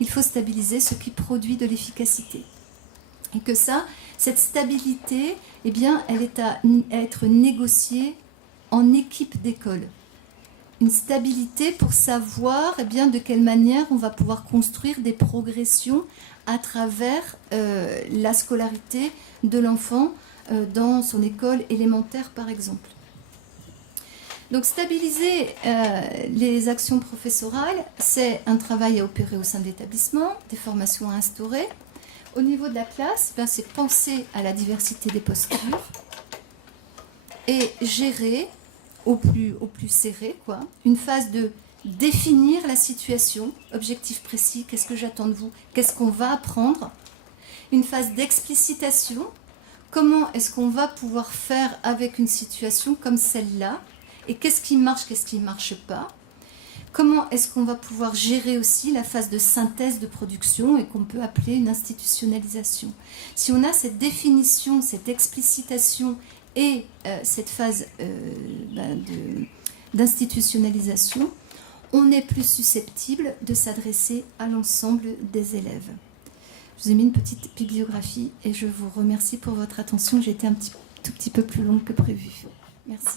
Il faut stabiliser ce qui produit de l'efficacité. Et que cette stabilité, eh bien, elle est à être négociée en équipe d'école. Une stabilité pour savoir de quelle manière on va pouvoir construire des progressions à travers la scolarité de l'enfant dans son école élémentaire, par exemple. Donc, stabiliser les actions professorales, c'est un travail à opérer au sein de l'établissement, des formations à instaurer. Au niveau de la classe, c'est penser à la diversité des postures et gérer au plus serré, une phase de définir la situation, objectif précis, qu'est-ce que j'attends de vous, qu'est-ce qu'on va apprendre, une phase d'explicitation, comment est-ce qu'on va pouvoir faire avec une situation comme celle-là, et qu'est-ce qui marche, qu'est-ce qui ne marche pas. Comment est-ce qu'on va pouvoir gérer aussi la phase de synthèse de production et qu'on peut appeler une institutionnalisation. Si on a cette définition, cette explicitation et cette phase d'institutionnalisation, on est plus susceptible de s'adresser à l'ensemble des élèves. Je vous ai mis une petite bibliographie et je vous remercie pour votre attention. J'ai été tout petit peu plus longue que prévu. Merci.